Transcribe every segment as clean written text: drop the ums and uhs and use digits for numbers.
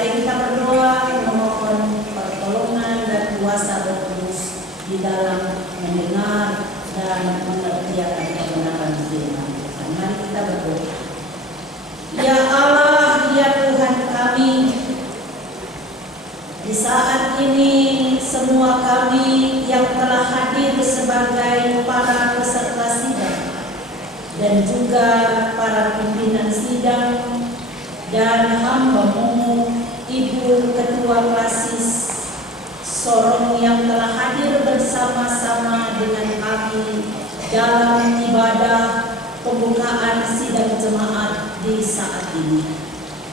Mari kita berdoa memohon pertolongan dan kuasa Roh Kudus di dalam mendengar dan mengerjakan kebenaran firman Tuhan. Mari kita berdoa. Ya Allah, ya Tuhan kami, di saat ini semua kami yang telah hadir sebagai para peserta sidang dan juga para pimpinan sidang dan hamba-Mu Ibu Ketua Klasis Sorong yang telah hadir bersama-sama dengan kami dalam ibadah pembukaan sidang jemaat di saat ini.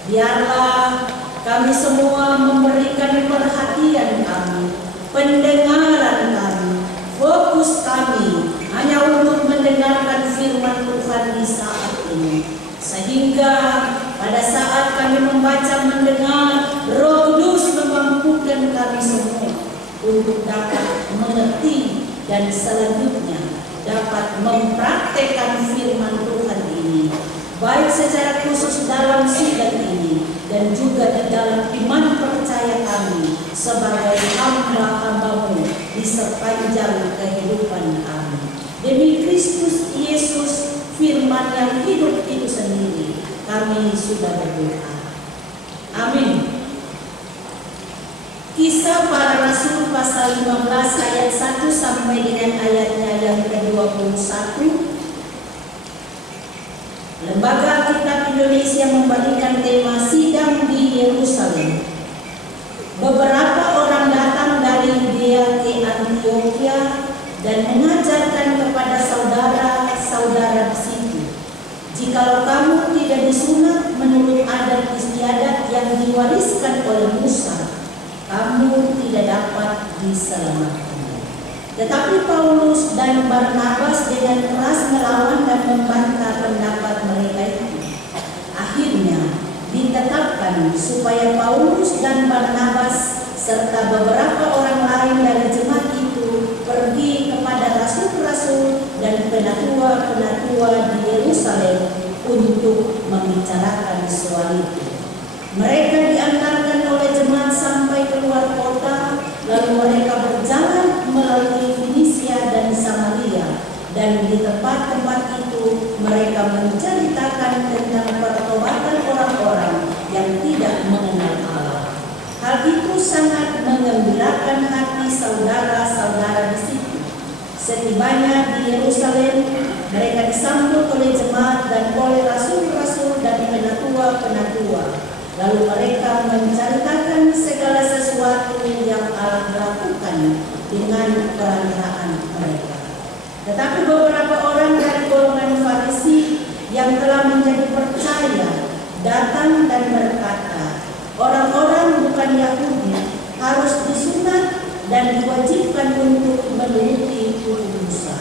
Biarlah kami semua memberikan perhatian kami, pendengaran kami, fokus kami hanya untuk mendengarkan firman Tuhan di saat ini. Sehingga pada saat kami membaca mendengar, Roh Kudus memampukan kami semua untuk dapat mengerti dan selanjutnya dapat mempraktekkan firman Tuhan ini, baik secara khusus dalam sidang ini dan juga di dalam iman percaya kami sebagai hamba-hamba-Mu di sepanjang kehidupan kami. Demi Kristus Yesus, firman yang hidup itu sendiri, kami sudah berdoa. Amin. Kisah Para Rasul pasal 15 ayat 1 sampai dengan ayatnya yang ke-21. Lembaga Alkitab Indonesia memberikan tema sidang di Yerusalem. Beberapa orang datang dari Yudea ke Antioquia dan mengajarkan kepada saudara-saudara di situ, jikalau kamu tidak disunat menurut adat istiadat yang diwariskan oleh Musa, kamu tidak dapat diselamatkan. Tetapi Paulus dan Barnabas dengan keras melawan dan membantah pendapat mereka itu. Akhirnya ditetapkan supaya Paulus dan Barnabas serta beberapa orang lain dari jemaat itu pergi kepada rasul-rasul dan penatua-penatua di Yerusalem untuk membicarakan soal itu. Mereka diantarkan oleh jemaat sampai keluar kota, lalu mereka berjalan melalui Fenisia dan Samaria, dan di tempat-tempat itu mereka menceritakan tentang pertobatan orang-orang yang tidak mengenal Allah. Hal itu sangat menggembirakan hati saudara-saudara di situ. Setibanya di Yerusalem, mereka disambut oleh jemaat dan oleh rasul-rasul dan penatua-penatua. Lalu mereka menceritakan segala sesuatu yang Allah lakukan dengan perantaraan mereka. Tetapi beberapa orang dari golongan Farisi yang telah menjadi percaya datang dan berkata, orang-orang bukan Yahudi harus disunat dan diwajibkan untuk menuruti hukum Musa.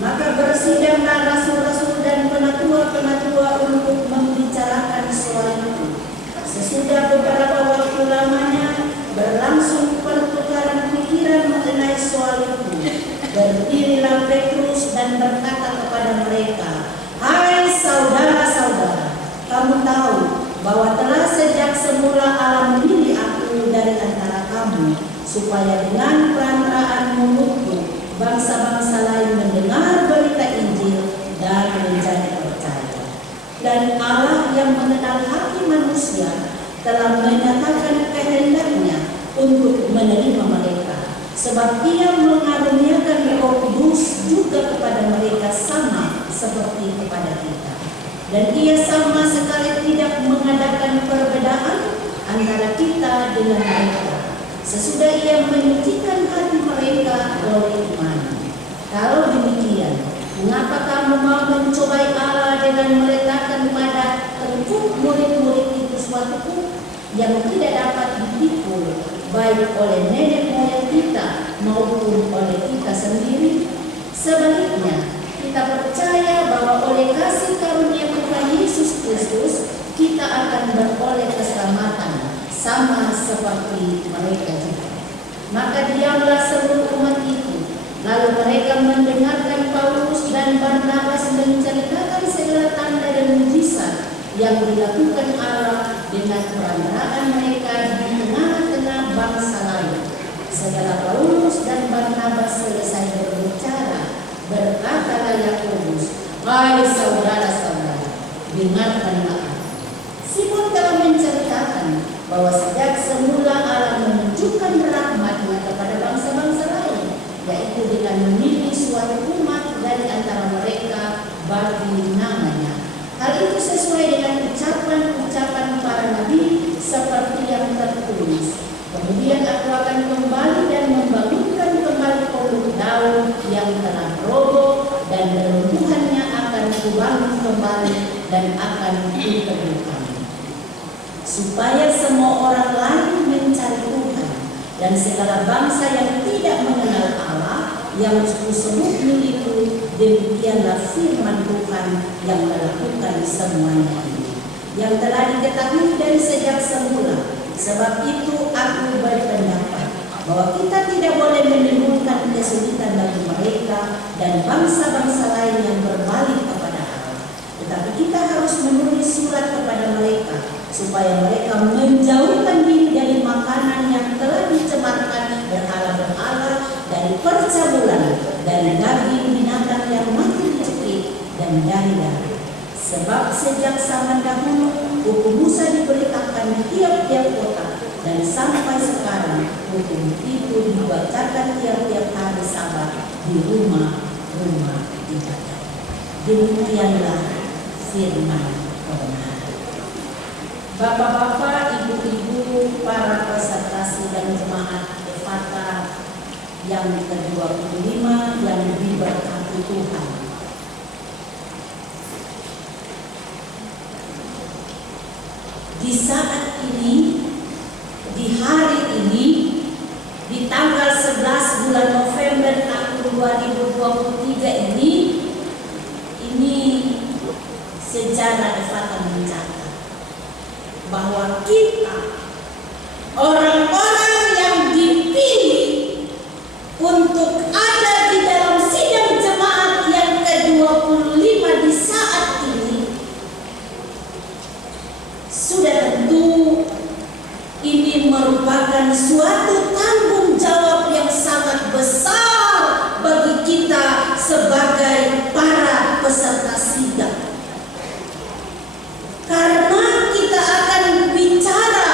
Maka bersidanglah rasul-rasul dan penatua-penatua untuk membicarakan soal itu. Sesudah beberapa waktu lamanya berlangsung pertukaran pikiran mengenai soal itu. Berdirilah Petrus dan berkata kepada mereka, "Hai saudara-saudara, kamu tahu bahwa telah sejak semula Allah memilih aku dari antara kamu, supaya dengan perantaraan mulutku bangsa-bangsa lain mendengar berita Injil dan menjadi percaya. Dan Allah yang mengenal hati manusia telah menyatakan kehendaknya untuk menerima mereka, sebab Ia mengaruniakan Roh Kudus juga kepada mereka sama seperti kepada kita. Dan Ia sama sekali tidak mengadakan perbedaan antara kita dengan mereka, sesudah Ia menyucikan hati mereka oleh iman. Kalau demikian, mengapa kamu mau mencobai Allah dengan meletakkan pada tengkuk murid-murid itu suatu hukum yang tidak dapat dipikul, baik oleh nenek moyang kita maupun oleh kita sendiri? Sebaliknya, kita percaya bahwa oleh kasih karunia Tuhan Yesus Kristus, kita akan beroleh keselamatan sama seperti mereka juga. Maka diamlah seluruh umat itu. Lalu mereka mendengarkan Paulus dan Barnabas menceritakan segala tanda dan mujizat yang dilakukan Allah dengan perantaraan mereka di tengah-tengah bangsa lain. Setelah Paulus dan Barnabas selesai berbicara, berkatalah Yakobus, "Hai saudara-saudara, dengarkanlah aku. Simon telah menceritakan bahwa sejak semula Allah menunjukkan rahmat-Nya kepada bangsa-bangsa lain, yaitu dengan memilih suatu umat dari antara mereka bagi namanya. Hal itu sesuai dengan ucapan-ucapan para nabi seperti yang tertulis. Kemudian aku akan kembali dan membangunkan kembali pondok Daud yang telah roboh, dan reruntuhannya akan kubangun kembali dan akan kuteguhkan, supaya semua orang lain mencari Tuhan, dan segala bangsa yang tidak mengenal Allah yang kusebut milikku, demikianlah firman Tuhan yang melakukan semuanya ini, yang telah diketahui dari sejak semula. Sebab itu aku berpendapat bahwa kita tidak boleh menimbulkan kesulitan bagi mereka dan bangsa-bangsa lain yang berbalik kepada Allah. Tetapi kita harus menulis surat kepada mereka supaya mereka menjauhkan diri dari makanan yang telah dicemarkan berhala-berhala, dari percabulan, dari daging binatang yang mati dicekik, dan dari darah. Sebab sejak zaman dahulu hukum Musa diberitakan di tiap-tiap kota, dan sampai sekarang hukum itu dibacakan tiap-tiap hari Sabat di rumah-rumah ibadat. Demikianlah firman kebenaran. Bapak-bapak, ibu-ibu, para peserta sidang jemaat Efata yang ke-25 yang diberkati Tuhan. Di saat ini, di hari ini, di tanggal 11 bulan November tahun 2023 ini sejarah Efata mencatat bahwa kita, orang-orang yang dipilih untuk ada di dalam sidang jemaat yang ke-25 di saat ini, sudah tentu ini merupakan suatu tanggung jawab yang sangat besar bagi kita sebagai para peserta sidang. Karena kita akan bicara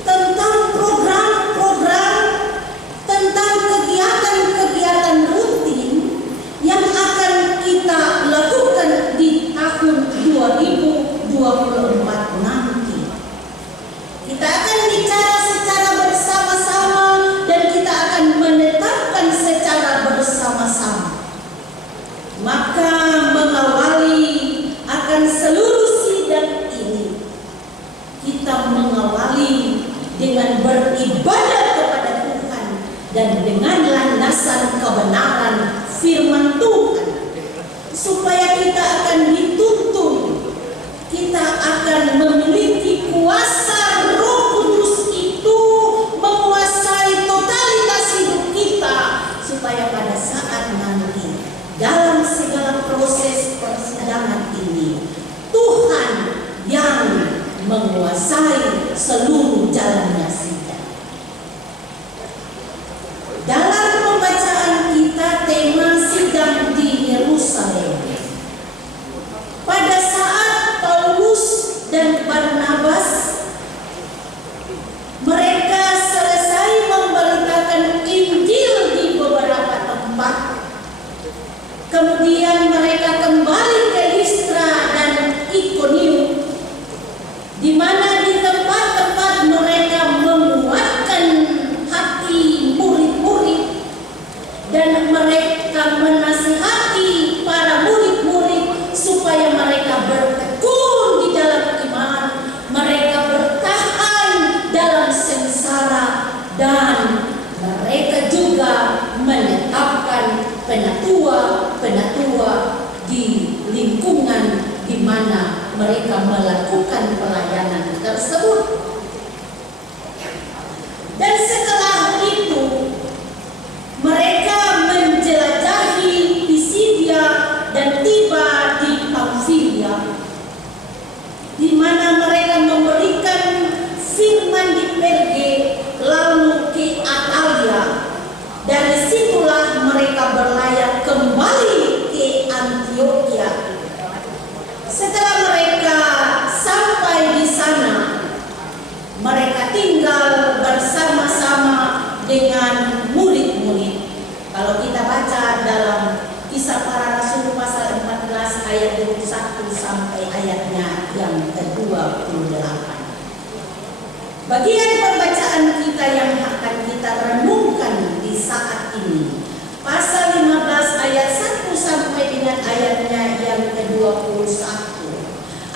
tentang program-program, tentang kegiatan-kegiatan rutin yang akan kita lakukan di tahun 2024 nanti. Kita akan bicara secara bersama-sama dan kita akan menetapkan secara bersama-sama. Maka mengawali akan seluruh sidang ini, kita mengawali dengan beribadah kepada Tuhan dan dengan landasan kebenaran firman Tuhan, supaya kita akan dituntun, kita akan memiliki kuasa Roh Kudus itu menguasai totalitas hidup kita, supaya pada saat nanti dalam segala proses persidangan ini, Tuhan yang menguasai seluruh jalannya sidang. Dalam pembacaan kita tema sidang di Yerusalem, pada saat Paulus dan Barnabas mereka selesai memberitakan Injil di beberapa tempat, kemudian mereka kembali ke Listra dan Ikonium, di mana di tempat-tempat mereka menguatkan hati murid-murid dan mereka menasihati para murid-murid supaya mereka bertekun di dalam iman, mereka bertahan dalam sengsara, dan mereka juga menetapkan penatua-penatua di lingkungan di mana mereka melakukan pelayanan tersebut. Dan setelah itu mereka menjelajahi Pisidia dan tiba di Pamfilia. mereka tinggal bersama-sama dengan murid-murid. Kalau kita baca dalam Kisah Para Rasul pasal 14 ayat 21 sampai ayatnya yang ke-28. Bagian pembacaan kita yang akan kita renungkan di saat ini, pasal 15 ayat 1 sampai dengan ayatnya yang ke-21.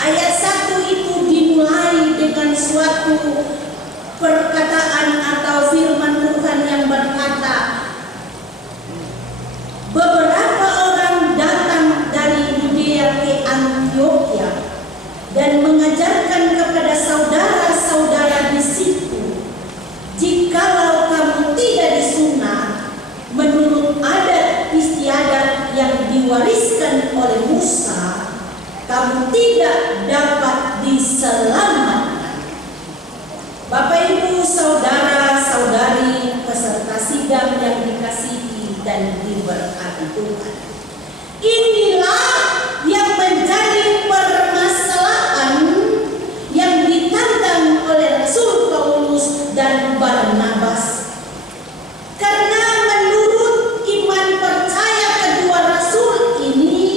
Ayat 1 itu dimulai dengan suatu perkataan atau firman Tuhan yang berkata, beberapa orang datang dari Yudea ke Antioquia dan mengajarkan kepada saudara-saudara di situ, jikalau kamu tidak disunat menurut adat istiadat yang diwariskan oleh Musa, kamu tidak dapat diselamatkan. Bapak Ibu, saudara-saudari peserta sidang yang dikasihi dan diberkati Tuhan, inilah yang menjadi permasalahan yang ditantang oleh Rasul Paulus dan Barnabas. Karena menurut iman percaya kedua rasul ini,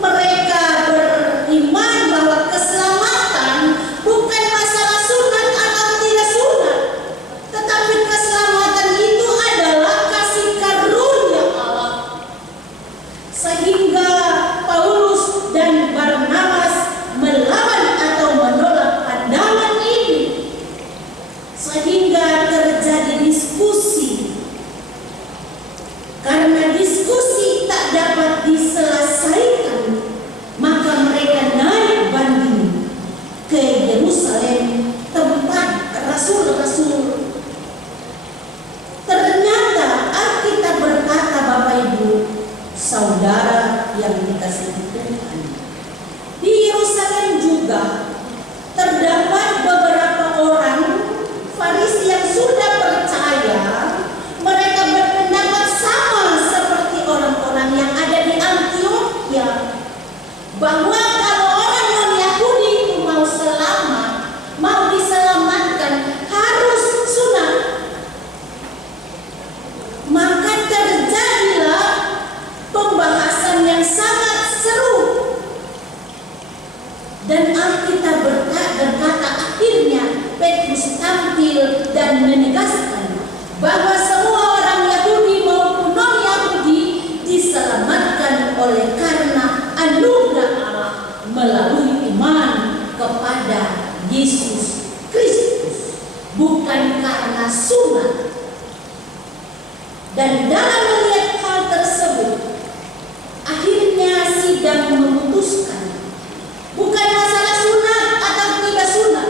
mereka beriman bahwa keselamatan bukan masalah sunat atau tidak sunat, tetapi keselamatan itu adalah kasih karunia Allah. Sehingga Paulus dan Barnabas melawan atau menolak pandangan ini, sehingga terjadi diskusi. Karena diskusi tak dapat diselesaikan, maka mereka naik banding ke Yerusalem, tempat rasul-rasul. Ternyata Alkitab berkata, Bapak Ibu, saudara yang dikasihi Tuhan, di Yerusalem juga terdapat beberapa orang Farisi yang sudah percaya. Mereka berpendapat sama seperti orang-orang yang ada di Antioquia, bahwa kalau orang non-Yahudi itu mau selamat, mau diselamatkan, harus sunat. Maka terjadilah pembahasan yang sangat seru. Dan Alkitab berkata akhirnya Petrus tampil dan menegaskan bahwa semua orang Yahudi maupun non-Yahudi diselamatkan oleh karena anugerah Allah melalui iman kepada Yesus Kristus, bukan karena sunat. Dan dalam melihat hal tersebut, akhirnya sidang memutuskan bukan masalah sunat atau tidak sunat,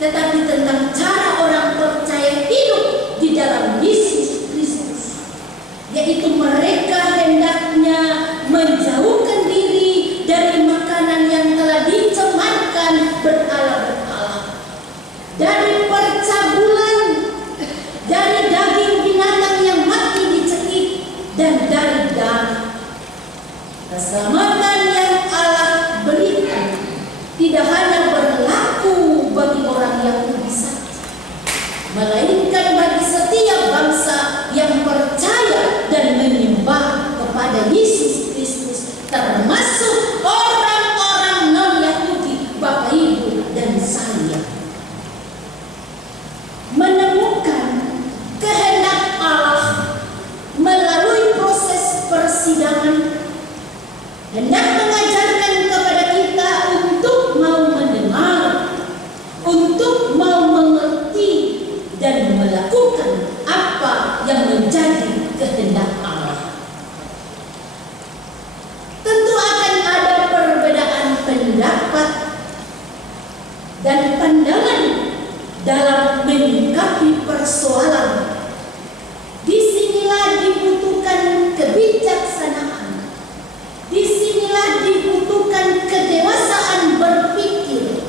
tetapi tentang cara orang percaya hidup di dalam Yesus Kristus, yaitu mereka hendaknya menjauhkan diri dari makanan yang telah dicemarkan berhala-berhala, dari percabulan, dari daging binatang yang mati dicekik, dan dari darah. Keselamatan yang Allah berikan tidak hanya berlaku bagi orang Yahudi saja, melainkan bagi setiap bangsa yang percaya dan menyembah kepada Yesus Kristus, termasuk orang-orang non-Yahudi, Bapak Ibu dan saya. Menemukan kehendak Allah melalui proses persidangan hendak mengajarkan kepada kita untuk mau mendengar, untuk mau mengerti dan melakukan apa yang menjadi kehendak Allah. Tentu akan ada perbedaan pendapat dan pandangan dalam menyikapi persoalan. Disinilah dibutuhkan kebijaksanaan. Disinilah dibutuhkan kedewasaan berpikir,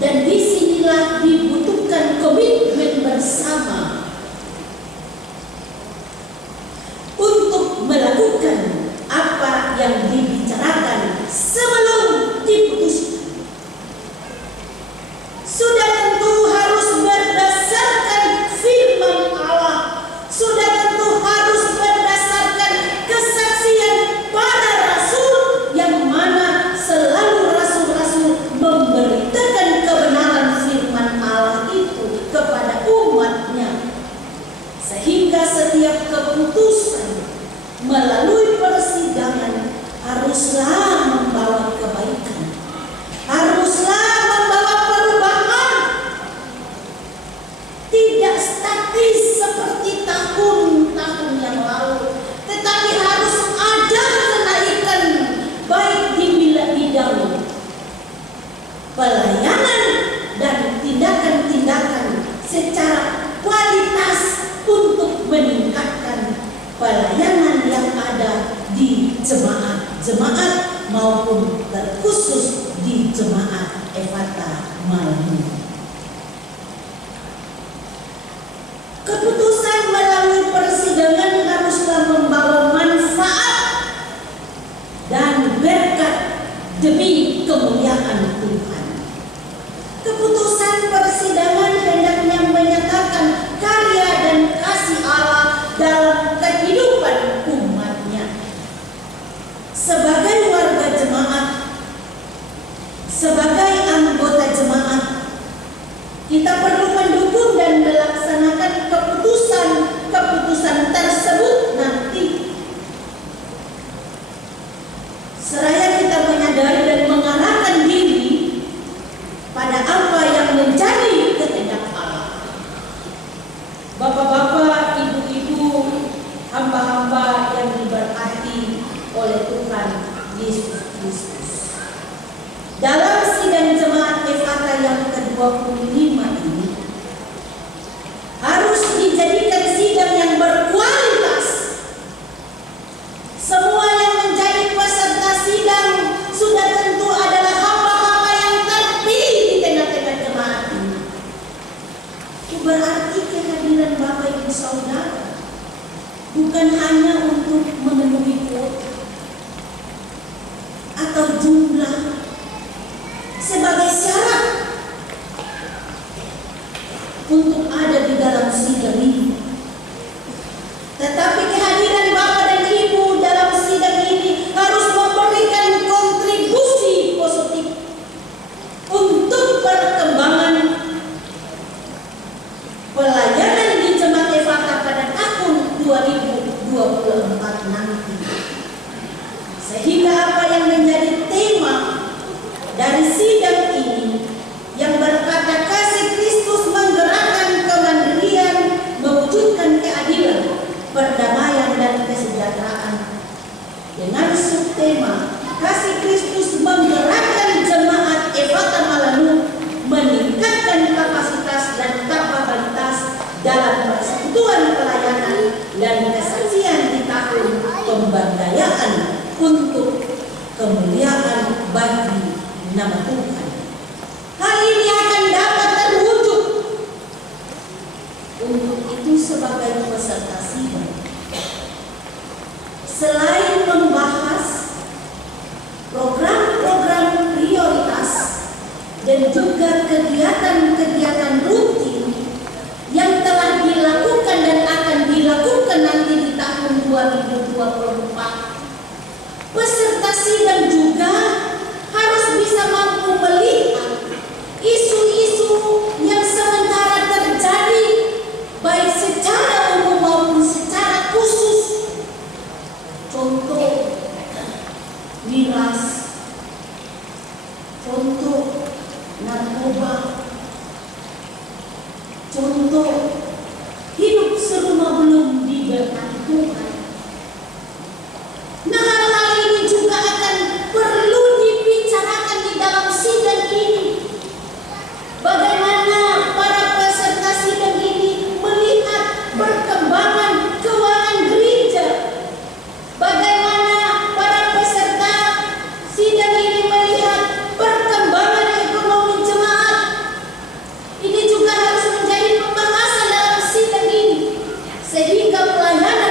dan disinilah dibutuhkan komitmen bersama untuk melakukan apa yang dibicarakan sebelum diputuskan. Sudah tentu harus itu kepada umatnya, sehingga setiap keputusan melalui persidangan haruslah membawa kebaikan, haruslah membawa perubahan, tidak statis seperti tahun-tahun yang lalu, tetapi harus ada kenaikan baik di bidang pelayanan dan tindakan-tindakan secara kualitas untuk meningkatkan pelayanan yang ada di jemaat maupun terkhusus di jemaat Efata Malanu. Keputusan melalui persidangan haruslah membawa manfaat dan berkat demi kemuliaan Tuhan. Keputusan persidangan hendaknya menyatakan karya dan kasih Allah dalam kehidupan umatnya. Sebagai warga jemaat, sebagai anggota jemaat, kita perlu mendukung dan melaksanakan keputusan tersebut nanti. Seraya kita menyadari dan mengarahkan diri pada apa yang menjadi kehendak Allah. Bapak-bapak, ibu-ibu, hamba-hamba yang diberkati oleh Tuhan Yesus Kristus. Dalam sidang jemaat Efata yang ke-25 ini harus dijadikan sidang yang berkualitas. Semua yang menjadi peserta sidang sudah tentu adalah hamba-hamba yang terpilih di tengah-tengah jemaat ini. Itu berarti kehadiran Bapak Ibu Saudara bukan hanya untuk memenuhi kuota atau jumlah sebagai syarat untuk ada di dalam sidang ini, tetapi kehadiran Bapak dan Ibu dalam sidang ini harus memberikan kontribusi positif untuk perkembangan pelayanan di Jemaat Efata pada tahun 2024 nanti. Sehingga apa yang menjadi tema dari sidang ini yang berkata kasih Kristus menggerakkan kemandirian, mewujudkan keadilan, perdamaian dan kesejahteraan, dengan subtema kasih Kristus menggerakkan jemaat Efata Malanu, meningkatkan kapasitas dan kapabilitas dalam persekutuan pelayanan dan kesaksian di tahun pemberdayaan untuk kemuliaan bagi nama Tuhan. Hal ini akan dapat terwujud. Untuk itu sebagai peserta sidang, selain membahas program-program prioritas dan juga kegiatan-kegiatan rutin yang telah dilakukan dan akan dilakukan nanti di tahun 2024, peserta sidang juga harus bisa mampu melihat isu-isu yang sementara terjadi baik secara umum maupun secara khusus. Contoh miras, contoh narkoba, contoh hidup serumah belum diberkati Tuhan. Nah, hal-hal ini juga akan perlu dibicarakan di dalam sidang ini. Bagaimana para peserta sidang ini melihat perkembangan keuangan gereja? Bagaimana para peserta sidang ini melihat perkembangan ekonomi jemaat? Ini juga harus menjadi pembahasan dalam sidang ini, sehingga pelayanan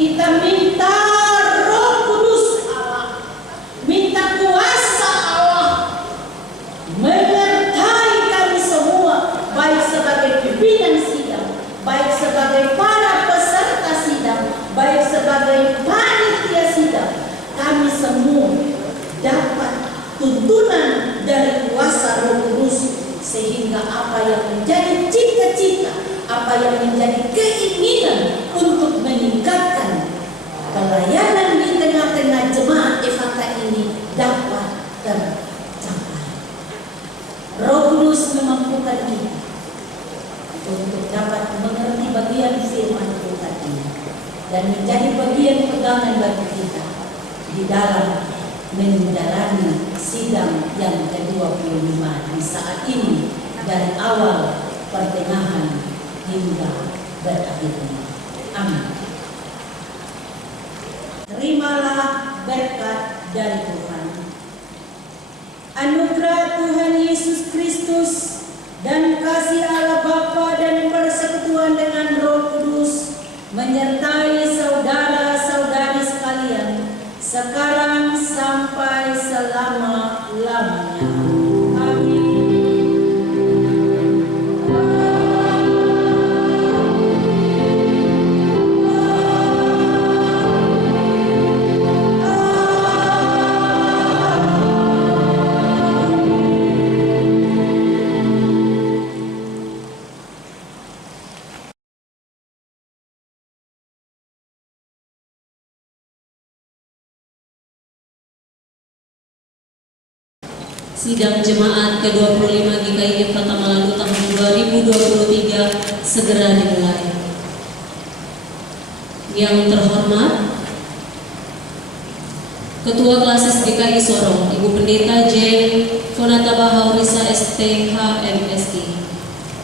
Kita minta Roh Kudus Allah, minta kuasa Allah menyertai kami semua, baik sebagai pimpinan sidang, baik sebagai para peserta sidang, baik sebagai panitia sidang. Kami semua dapat tuntunan dari kuasa Roh Kudus, sehingga apa yang menjadi cita-cita, apa yang menjadi keinginan untuk meningkatkan pelayanan di tengah-tengah jemaat Efata ini dapat tercapai. Roh Kudus memampukan kita untuk dapat mengerti bagian firman Tuhan ini dan menjadi bagian pegangan bagi kita di dalam menjalani sidang yang ke-25 di saat ini, dari awal, pertengahan, hingga berakhirnya. Amin. Terimalah berkat dari Tuhan. Anugerah Tuhan Yesus Kristus dan kasih Allah Bapa dan persekutuan dengan Roh Kudus menyertai saudara-saudari sekalian sekarang sampai selama-lamanya. Amin. Sidang Jemaat ke-25 GKI Efata Malanu tahun 2023 segera dimulai. Yang terhormat Ketua Klasis GKI Sorong, Ibu Pendeta Jen Fonata Bahaurisa STH MSI.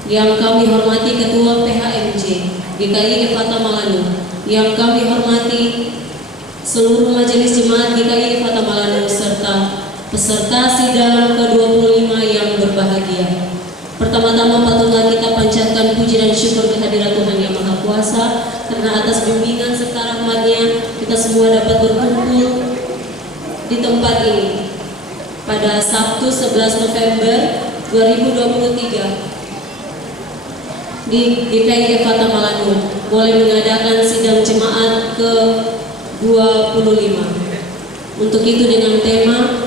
Yang kami hormati Ketua PHMJ GKI Efata Malanu. Yang kami hormati seluruh majelis jemaat GKI Efata Malanu serta peserta sidang ke-25 yang berbahagia. Pertama-tama patutlah kita panjatkan puji dan syukur kehadirat Tuhan Yang Maha Kuasa, karena atas bimbingan serta rahmat-Nya kita semua dapat berkumpul di tempat ini pada Sabtu 11 November 2023 di GKI Efata Malanu boleh mengadakan sidang jemaat ke-25. Untuk itu dengan tema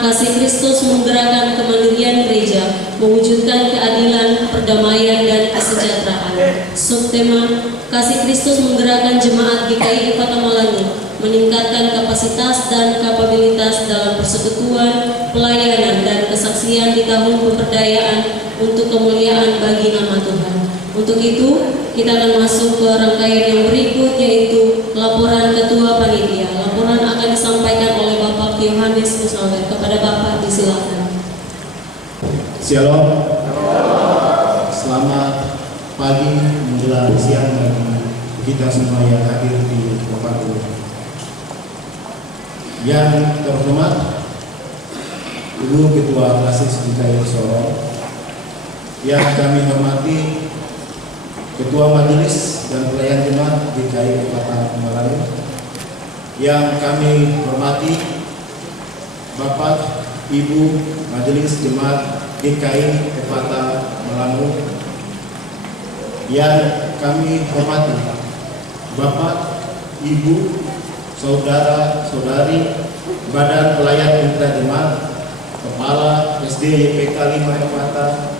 kasih Kristus menggerakkan kemandirian gereja, mewujudkan keadilan, perdamaian, dan kesejahteraan. Subtema kasih Kristus menggerakkan jemaat GKI Efata Malanu, meningkatkan kapasitas dan kapabilitas dalam persekutuan, pelayanan, dan kesaksian di tahun pemberdayaan untuk kemuliaan bagi nama Tuhan. Untuk itu, kita akan masuk ke rangkaian yang berikut, yaitu laporan Ketua Panitia. Laporan akan disampaikan oleh Bapak Yohanes Musnawer. Kepada Bapak disilakan. Shalom. Selamat pagi menjelang siang bagi kita semua yang hadir di tempat ini. Yang terhormat Ibu Ketua Klasis GKI Sorong, yang kami hormati Ketua Majelis dan Pelayan Jemaat GKI Efata Malanu, yang kami hormati Bapak Ibu Majelis Jemaat GKI Efata Malanu, yang kami hormati Bapak Ibu saudara-saudari Badan Pelayan Intra Jemaat, Kepala SD YPK 5 Efata,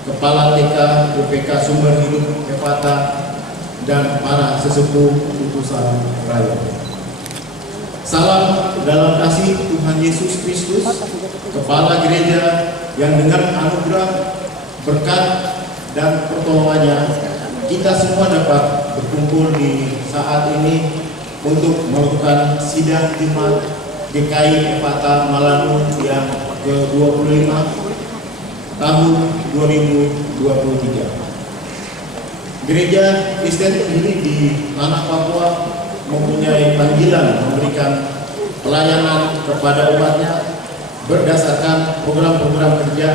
Kepala TK UPK Sumber Hidup Efata, dan para sesepuh utusan raya. Salam dalam kasih Tuhan Yesus Kristus, Kepala Gereja yang dengan anugerah, berkat, dan pertolongannya kita semua dapat berkumpul di saat ini untuk melakukan sidang jemaat GKI Efata Malanu yang ke-25 tahun 2023. Gereja Kristen ini di tanah Papua mempunyai panggilan memberikan pelayanan kepada umatnya berdasarkan program-program kerja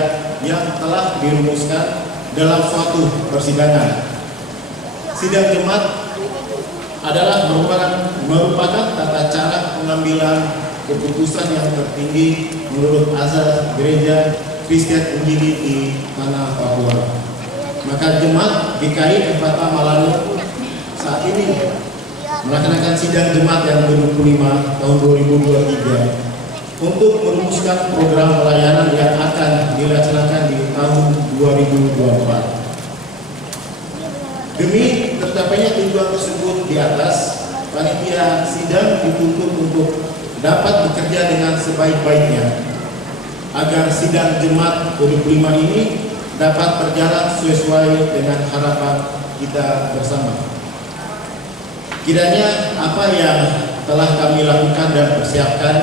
yang telah dirumuskan dalam suatu persidangan. sidang jemaat adalah merupakan tata cara pengambilan keputusan yang tertinggi menurut azas Gereja Kristen Injili di tanah Papua. Maka jemaat GKI Ephatha Malanu saat ini melaksanakan sidang jemaat yang ke-25 tahun 2023 untuk merumuskan program pelayanan yang akan dilaksanakan di tahun 2024. Demi tercapainya tujuan tersebut di atas, panitia sidang dituntut untuk dapat bekerja dengan sebaik-baiknya agar sidang jemaat ke-25 ini dapat berjalan sesuai dengan harapan kita bersama. Kiranya apa yang telah kami lakukan dan persiapkan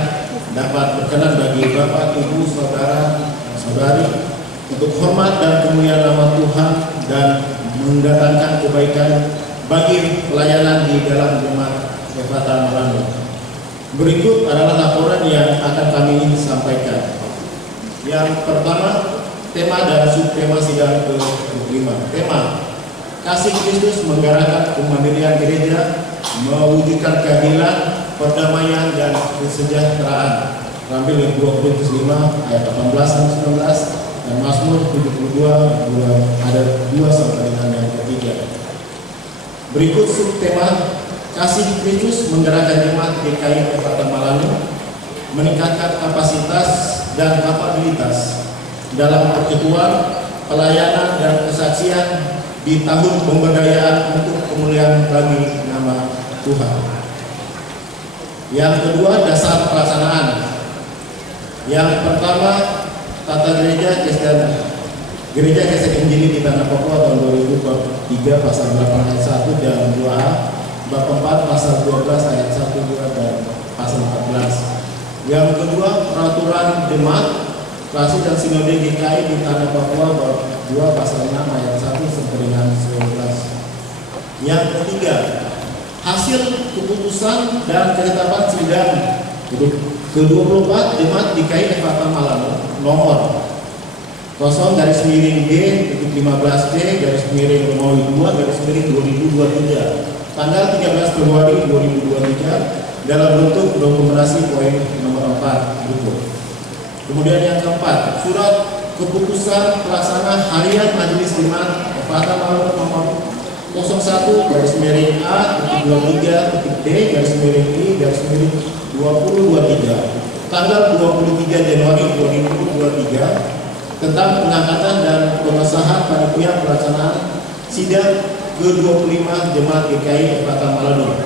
dapat berkenan bagi Bapak, Ibu, Saudara, Saudari untuk hormat dan kemuliaan nama Tuhan dan mendatangkan kebaikan bagi pelayanan di dalam jemaat Ephatha Malanu. Berikut adalah laporan yang akan kami sampaikan. Yang pertama, tema dan subtema sidang ke-25. Tema: Kasih Kristus menggerakkan kemandirian gereja, mewujudkan keadilan, perdamaian dan kesejahteraan. Ambil dari 2 Korintus 5 ayat 18 sampai 19 dan Mazmur 72 ada 2 sampai dengan yang ketiga. Berikut subtema: Kasih Kristus menggerakkan jemaat GKI Ephatha Malanu, meningkatkan kapasitas dan kapabilitas dalam persekutuan, pelayanan dan kesaksian di tahun pemberdayaan untuk kemuliaan bagi nama Tuhan. Yang kedua, dasar pelaksanaan. Yang pertama, tata gereja Kristen Injili di tanah Papua tahun 2003 pasal 8 ayat 1 dan 2A, bab 4 pasal 12 ayat 1, 2 dan pasal 14. Yang kedua, peraturan jemaat, Klasi dan Sinode GKI di tanah Papua bab 2 pasal 6 ayat 1 sampai dengan 11. Yang ketiga, hasil keputusan dan ketetapan sidang ke-24 jemaat GKI Ephatha Malanu nomor 0-15D-15D-2023 tanggal 13 Februari 2023 dalam bentuk rekomendasi poin nomor 4 berikut. Kemudian yang keempat, surat keputusan pelaksana harian Majelis Jemaat Ephatha Malanu nomor 01-D-I-2023 tanggal 23 Januari 2023 tentang pengangkatan dan pengesahan panitia pelaksanaan sidang ke-25 Jemaat GKI Ephatha Malanu.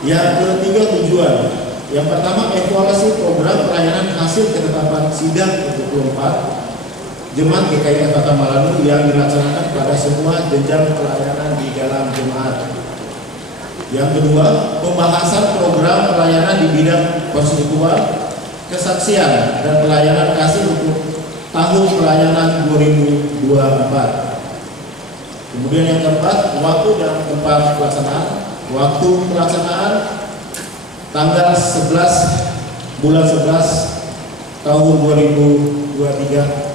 Yang ketiga, tujuan. Yang pertama, evaluasi program pelayanan hasil ketetapan sidang ke-24 Jemaat GKI Ephatha Malanu yang dilaksanakan pada semua jenjang pelayanan di dalam jemaat. Yang kedua, pembahasan program pelayanan di bidang persekutuan, kesaksian dan pelayanan kasih untuk tahun pelayanan 2024. Kemudian yang keempat, waktu dan tempat pelaksanaan. Waktu pelaksanaan tanggal 11 bulan 11 tahun 2023.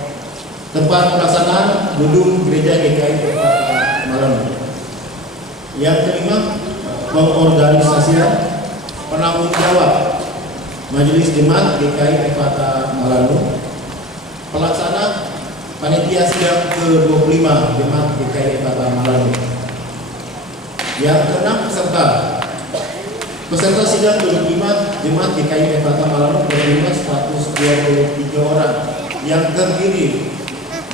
Tempat pelaksanaan gedung Gereja GKI Ephatha Malanu. Yang kelima, pengorganisasian penanggung jawab Majelis Jemaat GKI Ephatha Malanu. Pelaksana panitia sidang ke-25 Jemaat GKI Ephatha Malanu. Yang keenam, peserta sidang ke-25 Jemaat GKI Ephatha Malanu berjumlah 123 orang yang terdiri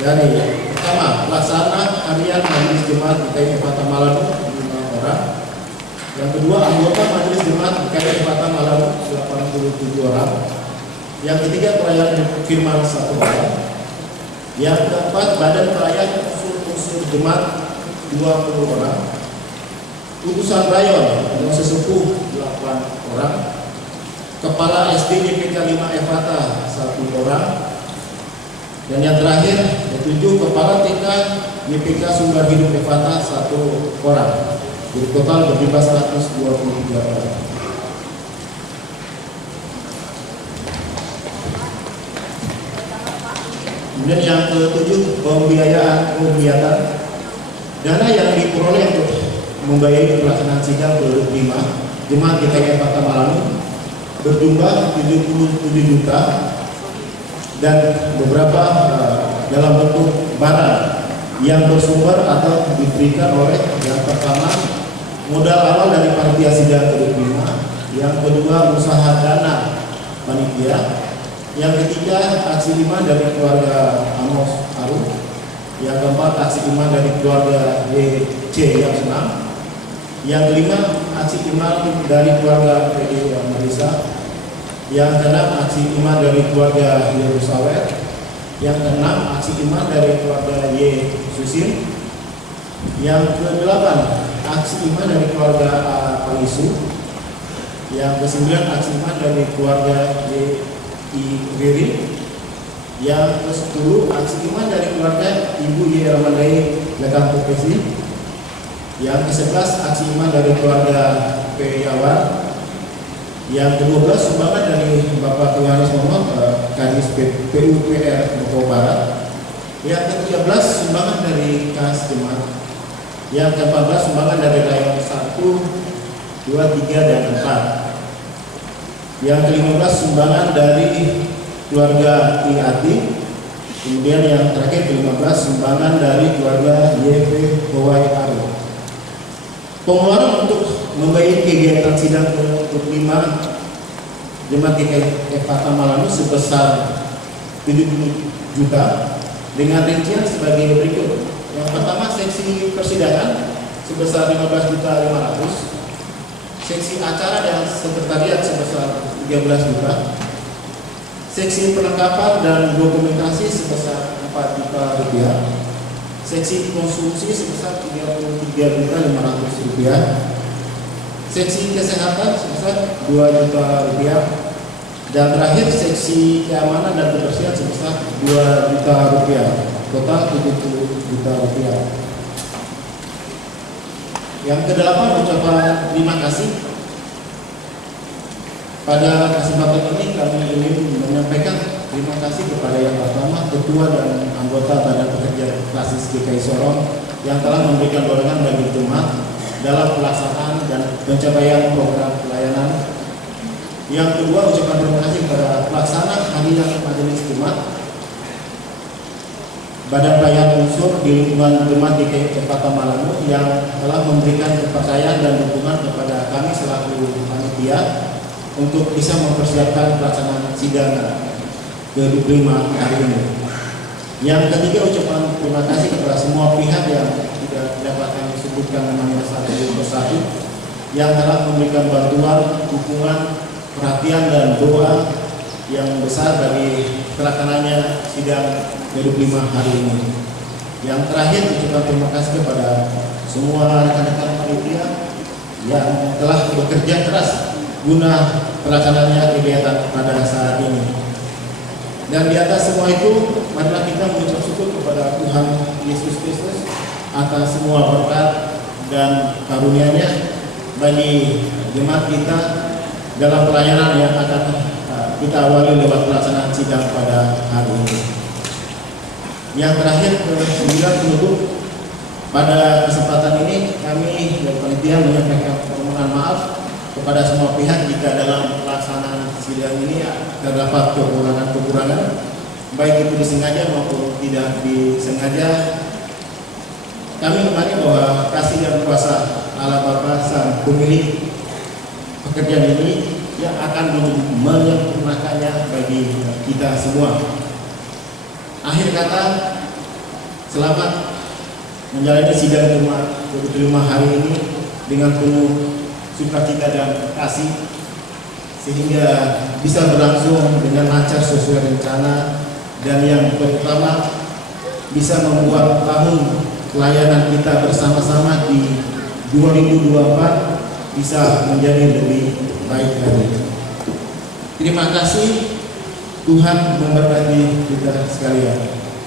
dari pertama, pelaksana harian Majelis Jemaat GKI Ephatha Malanu 5 orang. Yang kedua, anggota Majelis Jemaat GKI Ephatha Malanu 87 orang. Yang ketiga, pelayan firman 1 orang. Yang keempat, badan pelayan unsur jemaat 20 orang. Utusan rayon dan sesepuh 8 orang. Kepala SD YPK 5 Ephatha 1 orang. Dan yang terakhir, ketujuh, kepala TK YPK Sumber Hidup Ephatha 1 orang. Jadi total berjumlah 123 orang. Kemudian yang ketujuh, pembiayaan kegiatan. Dana yang diperoleh untuk membiayai pelaksanaan sidang ke-25 Jemaat GKI Kota Malangu berjumlah 77 juta dan beberapa dalam bentuk barang yang bersumber atau diberikan oleh yang pertama modal awal dari panitia sidang ke-25, yang kedua usaha dana panitia, yang ketiga aksi iman dari keluarga Amos Aru, yang keempat aksi iman dari keluarga YC yang senang, yang kelima aksi iman dari keluarga PD Marisa, yang keenam aksi iman dari keluarga Yerusalem, yang keenam aksi iman dari keluarga Y Susin, yang kedelapan aksi iman dari keluarga Alisu, yang kesembilan aksi iman dari keluarga Y Riri, yang ke-10 aksi iman dari keluarga Ibu Y Ramandai Lekang Profesi, yang ke-11 aksi iman dari keluarga P. Yawar, yang ke-12 sumbangan dari Bapak Yohanes Muhammad Kadis PUPR Bogor Barat, yang ke-13 sumbangan dari Kas Jemaat, yang ke-14 sumbangan dari Rayon 1, 2, 3, dan 4, yang ke-15 sumbangan dari keluarga IATI, kemudian yang terakhir ke-15 sumbangan dari keluarga YP Howai Aru. Pengeluaran untuk membiayai kegiatan sidang ke-25 Jemaat GKI Kota Malangu sebesar 70 juta dengan rincian sebagai berikut. Yang pertama, seksi persidangan sebesar 15.500.000, seksi acara dan sekretariat sebesar 13 juta, seksi perlengkapan dan dokumentasi sebesar 4 juta rupiah, seksi konsumsi sebesar 33.500.000 rupiah, seksi kesehatan sebesar 2 juta rupiah, dan terakhir seksi keamanan dan kebersihan sebesar 2 juta rupiah, total 70 juta rupiah. Yang kedelapan, ucapan terima kasih. Pada kesempatan ini kami ingin menyampaikan terima kasih kepada yang pertama Ketua dan anggota Badan Pekerja Klasis GKI Sorong yang telah memberikan dorongan bagi jemaat dalam pelaksanaan dan pencapaian program pelayanan. Yang kedua, ucapan terima kasih kepada pelaksana hadiah majelis jemaat Badan Pelayanan Unsur di lingkungan Jemaat GKI Kota Malangu yang telah memberikan kepercayaan dan dukungan kepada kami selaku panitia untuk bisa mempersiapkan pelaksanaan sidang ke-25 hari ini. Yang ketiga, ucapan terima kasih kepada semua pihak yang tidak dapat kami sebutkan namanya satu persatu yang telah memberikan bantuan, dukungan, perhatian dan doa yang besar bagi terlaksananya sidang ke-25 hari ini. Yang terakhir, ucapan terima kasih kepada semua rekan-rekan panitia yang telah bekerja keras guna pelaksananya kegiatan pada saat ini. Dan di atas semua itu, marilah kita mengucap syukur kepada Tuhan Yesus Kristus atas semua berkat dan karunia-Nya bagi jemaat kita dalam pelayanan yang akan kita awali lewat pelaksanaan sidang pada hari ini. Yang terakhir, ke-9 penutup, pada kesempatan ini kami dari panitia menyampaikan permohonan maaf kepada semua pihak jika dalam pelaksanaan sidang ini terdapat kekurangan-kekurangan, baik itu disengaja maupun tidak disengaja. Kami memahami bahwa kasih dan kuasa Allah Bapa Sang Pemilik pekerjaan ini yang akan menyempurnakannya bagi kita semua. Akhir kata, selamat menjalani sidang ke-25 hari ini dengan penuh sukacita dan kasih, sehingga bisa berlangsung dengan lancar sesuai rencana, dan yang terutama bisa membuat tahun pelayanan kita bersama-sama di 2024 bisa menjadi lebih baik lagi. Terima kasih. Tuhan memberkati kita sekalian.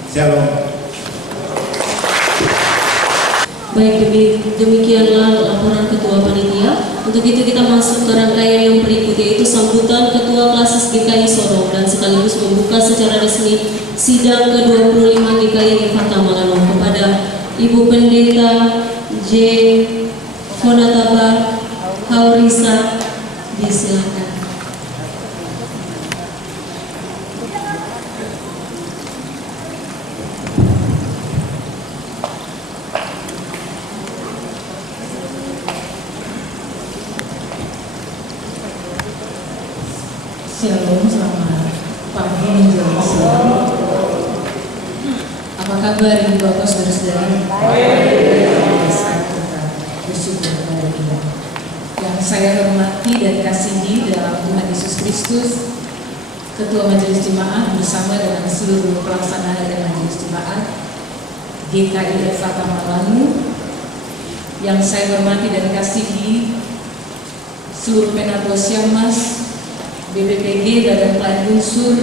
Shalom. Baik, demikianlah laporan Ketua Panitia. Untuk itu kita masuk ke rangkaian yang berikut, yaitu sambutan Ketua Klasis GKI Sorong dan sekaligus membuka secara resmi sidang ke-25 GKI Kota Malangu. Kepada Ibu Pendeta J. Fonataba Haurisa, disilakan. Shalom, selamat pagi menjelang siang. Apa kabar Ibu Bapak Saudara-saudara? Kita bersyukur kepada Tuhan. Yang saya hormati dan kasihi dalam Tuhan Yesus Kristus, Ketua Majelis Jemaat bersama dengan seluruh pelaksana harian Majelis Jemaat GKI Efata Malangu. Yang saya hormati dan kasihi seluruh Penagosiamas, BPPG, Badan Pelayan Unsur,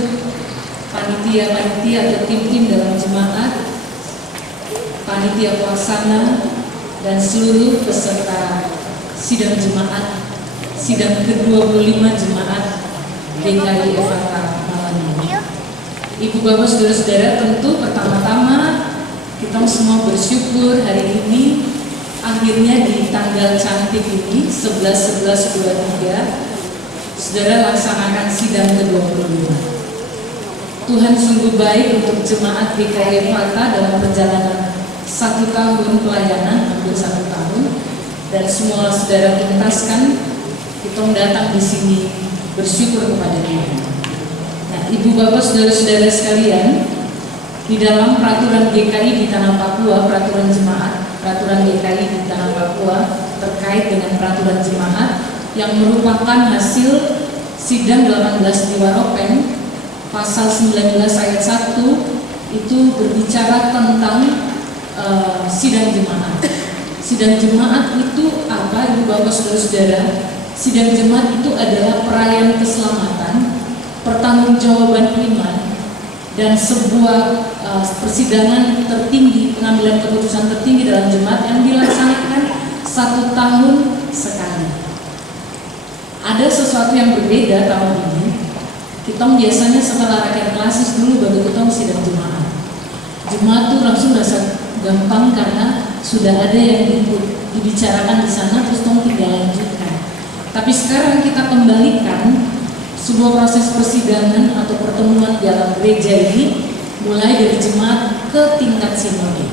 panitia-panitia atau tim-tim dalam jemaat, panitia pelaksana, dan seluruh peserta sidang jemaat, sidang ke-25 jemaat GKI Efata Malangu. Ibu Bapak Saudara-saudara, tentu pertama-tama kita semua bersyukur hari ini akhirnya di tanggal cantik ini 11/11/23 Saudara laksanakan sidang ke-25. Tuhan sungguh baik untuk jemaat GKI Efata dalam perjalanan 1 tahun pelayanan, hampir 1 tahun, dan semua saudara tuntaskan. Kita datang di sini bersyukur kepada Tuhan. Nah, Ibu Bapak Saudara-saudara sekalian, di dalam peraturan GKI di Tanah Papua, peraturan jemaat, peraturan GKI di Tanah Papua terkait dengan peraturan jemaat yang merupakan hasil sidang 18 di Waropen, pasal 19 ayat 1 itu berbicara tentang sidang jemaat. Sidang jemaat itu apa, Ibu Bapak Saudara-saudara? Sidang jemaat itu adalah perayaan keselamatan, pertanggungjawaban iman, dan sebuah persidangan tertinggi, pengambilan keputusan tertinggi dalam jemaat yang dilaksanakan 1 tahun sekali. Ada sesuatu yang berbeda tahun ini. Kita biasanya setelah rakyat klasis dulu baru kita sidang jemaat. Jemaat tuh langsung rasa gampang karena sudah ada yang dibicarakan di sana, terus kita tinggal lanjutkan. Tapi sekarang kita kembalikan sebuah proses persidangan atau pertemuan dalam gereja ini mulai dari jemaat ke tingkat sinode.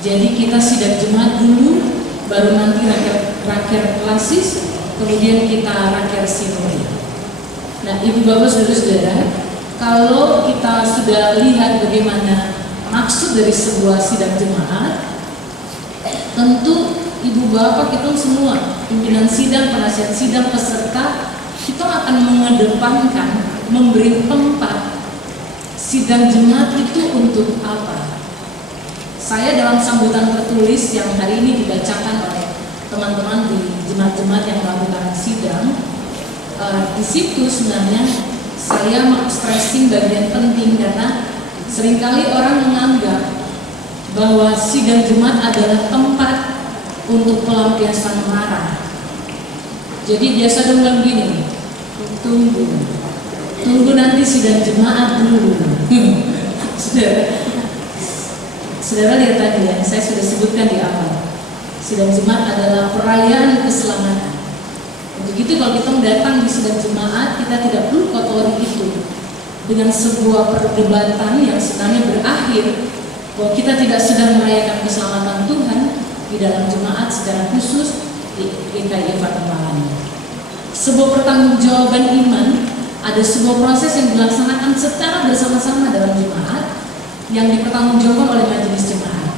Jadi kita sidang jemaat dulu, baru nanti rakyat klasis, kemudian kita rakyat sinode. Nah, Ibu Bapak Saudara-saudara, kalau kita sudah lihat bagaimana maksud dari sebuah sidang jemaat, tentu Ibu Bapak kita semua, pimpinan sidang, penasihat sidang, peserta, kita akan mengedepankan, memberi tempat sidang jemaat itu untuk apa? Saya dalam sambutan tertulis yang hari ini dibacakan oleh teman-teman di jemaat-jemaat yang melakukan sidang, di situ sebenarnya saya stressing bagian penting karena seringkali orang menganggap bahwa sidang jemaat adalah tempat untuk pelampiasan marah. Jadi biasa dong begini, tunggu nanti sidang jemaat dulu. Saudara lihat tadi ya, saya sudah sebutkan di awal. Sidang jemaat adalah perayaan keselamatan. Untuk itu kalau kita datang di sidang jemaat, kita tidak perlu kotori itu dengan sebuah perdebatan yang sebenarnya berakhir bahwa kita tidak sedang merayakan keselamatan Tuhan di dalam jemaat secara khusus di GKI Efata Malangu. Sebuah pertanggungjawaban iman, ada sebuah proses yang dilaksanakan secara bersama-sama dalam jemaat yang dipertanggungjawabkan oleh majelis jemaat.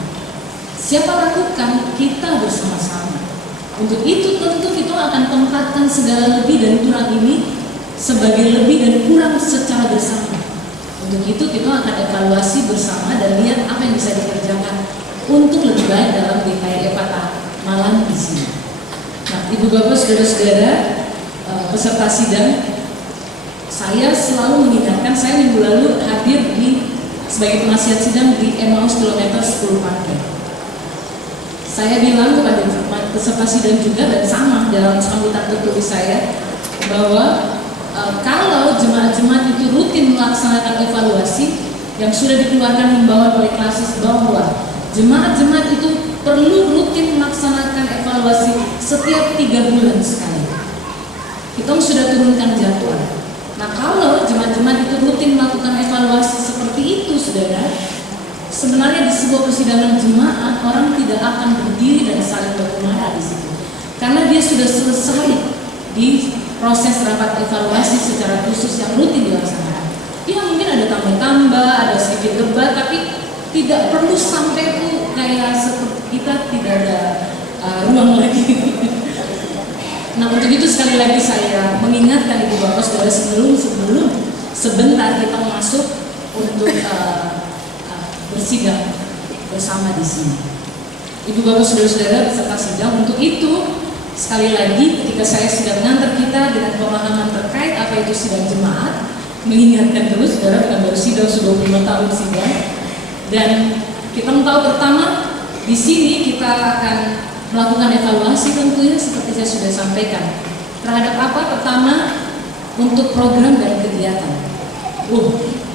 Siapa lakukan? Kita bersama-sama. Untuk itu tentu kita akan tempatkan segala lebih dan kurang ini sebagai lebih dan kurang secara bersama. Untuk itu kita akan evaluasi bersama dan lihat apa yang bisa dikerjakan untuk lebih baik dalam GKI Efata Malangu di sini. Nah, Ibu Bapak Saudara-saudara, peserta sidang, saya selalu mengingatkan, saya minggu lalu hadir sebagai penasihat sidang di Emmaus kilometer 10 Paket. Saya bilang kepada peserta sidang juga dan sama dalam sambutan tertulis saya bahwa kalau jemaat-jemaat itu rutin melaksanakan evaluasi yang sudah dikeluarkan himbauan oleh klasis bahwa Jemaat-jemaat itu perlu rutin melaksanakan evaluasi setiap 3 bulan sekali. Kita sudah turunkan jadwal. Nah, kalau jemaat-jemaat itu rutin melakukan evaluasi seperti itu, saudara, sebenarnya di sebuah persidangan jemaat orang tidak akan berdiri dan saling bermarah di situ, karena dia sudah selesai di proses rapat evaluasi secara khusus yang rutin dilaksanakan. Ya mungkin ada tambah-tambah, ada sedikit debat, tapi tidak perlu sampai tuh kayak seperti kita tidak ada ruang lagi. Nah, untuk itu sekali lagi saya mengingatkan Ibu Bapak Saudara, sebelum sebentar kita masuk untuk bersidang bersama di sini. Ibu Bapak Saudara-saudara beserta sidang, untuk itu sekali lagi ketika saya sudah mengantar kita dengan pemahaman terkait apa itu sidang jemaat, mengingatkan terus saudara bukan baru sidang, sudah 25 tahun sidang. Dan kita tahu pertama di sini kita akan melakukan evaluasi tentunya seperti saya sudah sampaikan. Terhadap apa? Pertama, untuk program dan kegiatan.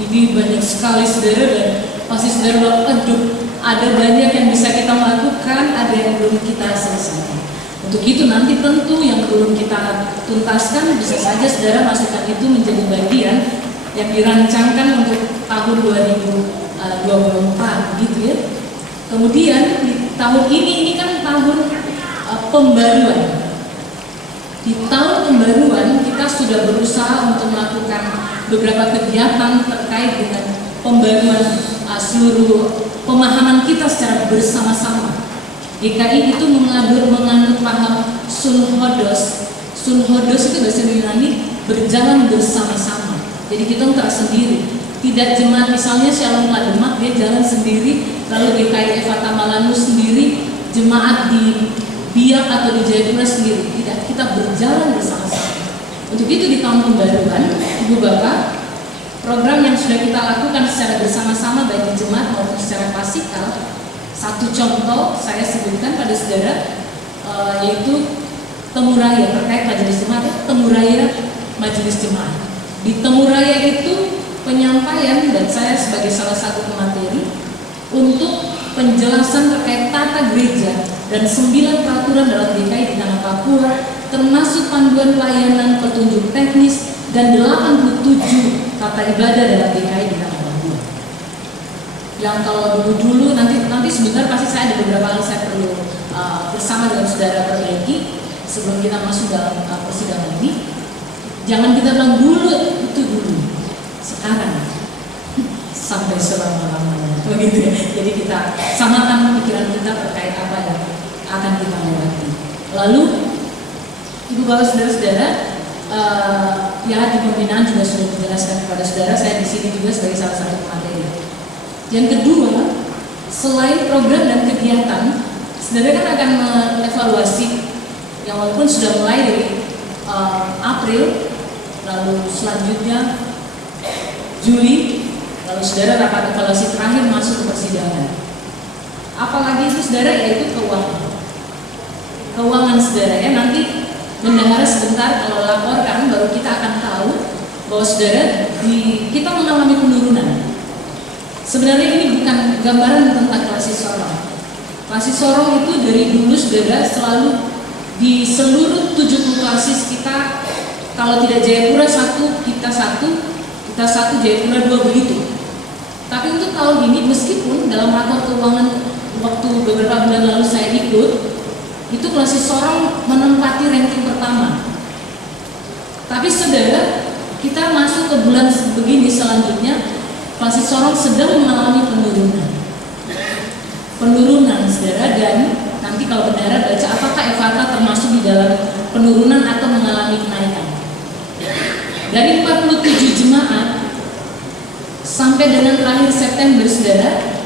Ini banyak sekali saudara, dan pasti saudara bilang, aduh, ada banyak yang bisa kita lakukan, ada yang belum kita selesaikan. Untuk itu nanti tentu yang belum kita tuntaskan bisa saja saudara masukkan itu menjadi bagian yang dirancangkan untuk tahun 2024 gitu ya. Kemudian di tahun ini kan tahun pembaruan. Di tahun pembaruan kita sudah berusaha untuk melakukan beberapa kegiatan terkait dengan pembaruan seluruh pemahaman kita secara bersama-sama. GKI itu menganut paham sunhodos. Sunhodos itu bahasa Yunani berjalan bersama-sama. Jadi kita tak sendiri. Tidak jemaat misalnya Shalom Lademak dia jalan sendiri, lalu GKI Evata Malanus sendiri, jemaat di Biak atau di Jayapura sendiri. Tidak, kita berjalan bersama-sama. Untuk itu di tahun pembaruan, Ibu Bapak, program yang sudah kita lakukan secara bersama-sama baik di jemaat maupun secara klasikal. Satu contoh saya sebutkan pada saudara, yaitu Temuraya terkait majelis jemaat, Temuraya majelis jemaat. Di Temuraya itu penyampaian, dan saya sebagai salah satu pemateri untuk penjelasan terkait tata gereja dan 9 peraturan dalam GKI di tanah Papua, termasuk panduan pelayanan, petunjuk teknis, dan 87 tata ibadah dalam GKI di tanah Papua. Yang kalau dulu nanti sebentar pasti saya ada beberapa hal saya perlu bersama dengan saudara perbaiki sebelum kita masuk dalam persidangan ini. Jangan kita bilang dulu itu dulu, sekarang sampai selama-lamanya, begitu ya. Jadi kita samakan pikiran kita terkait apa yang akan kita lewati. Lalu Ibu Bapak Saudara-saudara, ya di pembinaan juga sudah dijelaskan kepada saudara, saya di sini juga sebagai salah satu pemateri. Yang kedua, selain program dan kegiatan, saudara kan akan mengevaluasi yang walaupun sudah mulai dari April, lalu selanjutnya Juli, lalu saudara rapat evaluasi terakhir masuk ke persidangan. Apalagi itu saudara, yaitu keuangan. Keuangan saudara ya, nanti bendahara sebentar kalau laporkan baru kita akan tahu bahwa saudara kita mengalami penurunan. Sebenarnya ini bukan gambaran tentang Klasik Sorong. Klasik Sorong itu dari dulu saudara selalu di seluruh 70 klasis kita, kalau tidak Jayapura satu, kita satu Jayapura 2 begitu. Tapi untuk tahun ini meskipun dalam rapor keuangan waktu beberapa bulan lalu saya ikut, itu Klasik Sorong menempati ranking pertama. Tapi saudara, kita masuk ke bulan begini selanjutnya, Klasik Sorong sedang mengalami penurunan saudara, dan nanti kalau bendahara baca apakah Evata termasuk di dalam penurunan atau mengalami kenaikan. Dari 47 jemaat sampai dengan terakhir September saudara,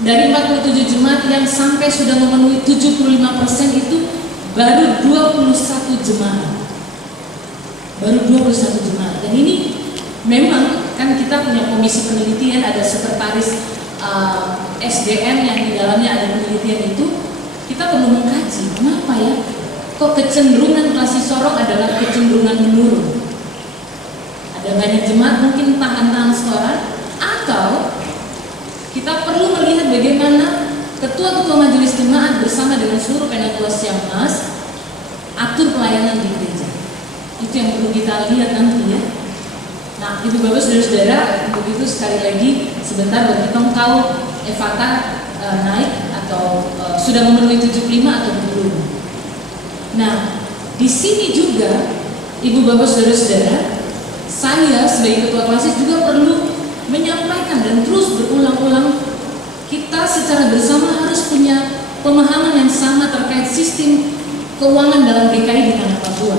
dari 47 jemaat yang sampai sudah memenuhi 75% itu baru 21 jemaat. Baru 21 jemaat. Dan ini memang kan kita punya komisi penelitian, ada sekretaris SDM yang di dalamnya ada penelitian itu. Kita perlu mengkaji kenapa ya kok kecenderungan Klasik Sorong adalah kecenderungan menurun. Ada banyak jemaat mungkin tahan setoran, atau kita Kita perlu melihat bagaimana ketua-ketua majelis jemaat bersama dengan seluruh penatua Syammas atur pelayanan di gereja. Itu yang perlu kita lihat nanti ya. Nah, Ibu Bapak Saudara-saudara, begitu sekali lagi sebentar bagi tahu Evata naik atau sudah memenuhi 75 atau belum. Nah, di sini juga Ibu Bapak Saudara-saudara, saya sebagai ketua klasis juga perlu menyampaikan dan terus berulang-ulang, kita secara bersama harus punya pemahaman yang sama terkait sistem keuangan dalam GKI di tanah Papua.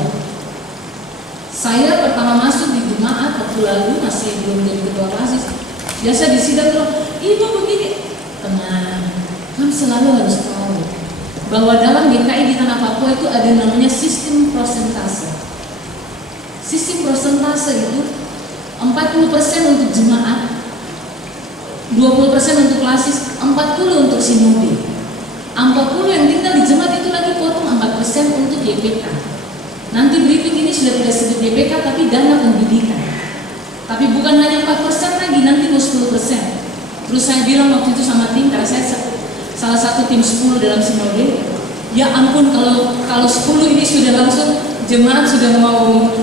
Saya pertama masuk di jemaat waktu lalu masih belum jadi ketua klasis. Biasa di sidang tuh, ibu begini, tenang, kan selalu harus tahu bahwa dalam GKI di tanah Papua itu ada namanya sistem prosentase. Sistem prosentase itu 40% untuk jemaat, 20% untuk klasis, 40 untuk sinode. 40 yang tinggal di jemaat itu lagi potong 4% untuk YPK. Nanti berikut ini sudah tidak sebut YPK tapi dana pendidikan. Tapi bukan hanya 4% lagi, nanti mau 10%. Terus saya bilang waktu itu sama tim, karena saya salah satu tim 10 dalam sinode. Ya ampun, kalau 10 ini sudah langsung jemaat sudah mau.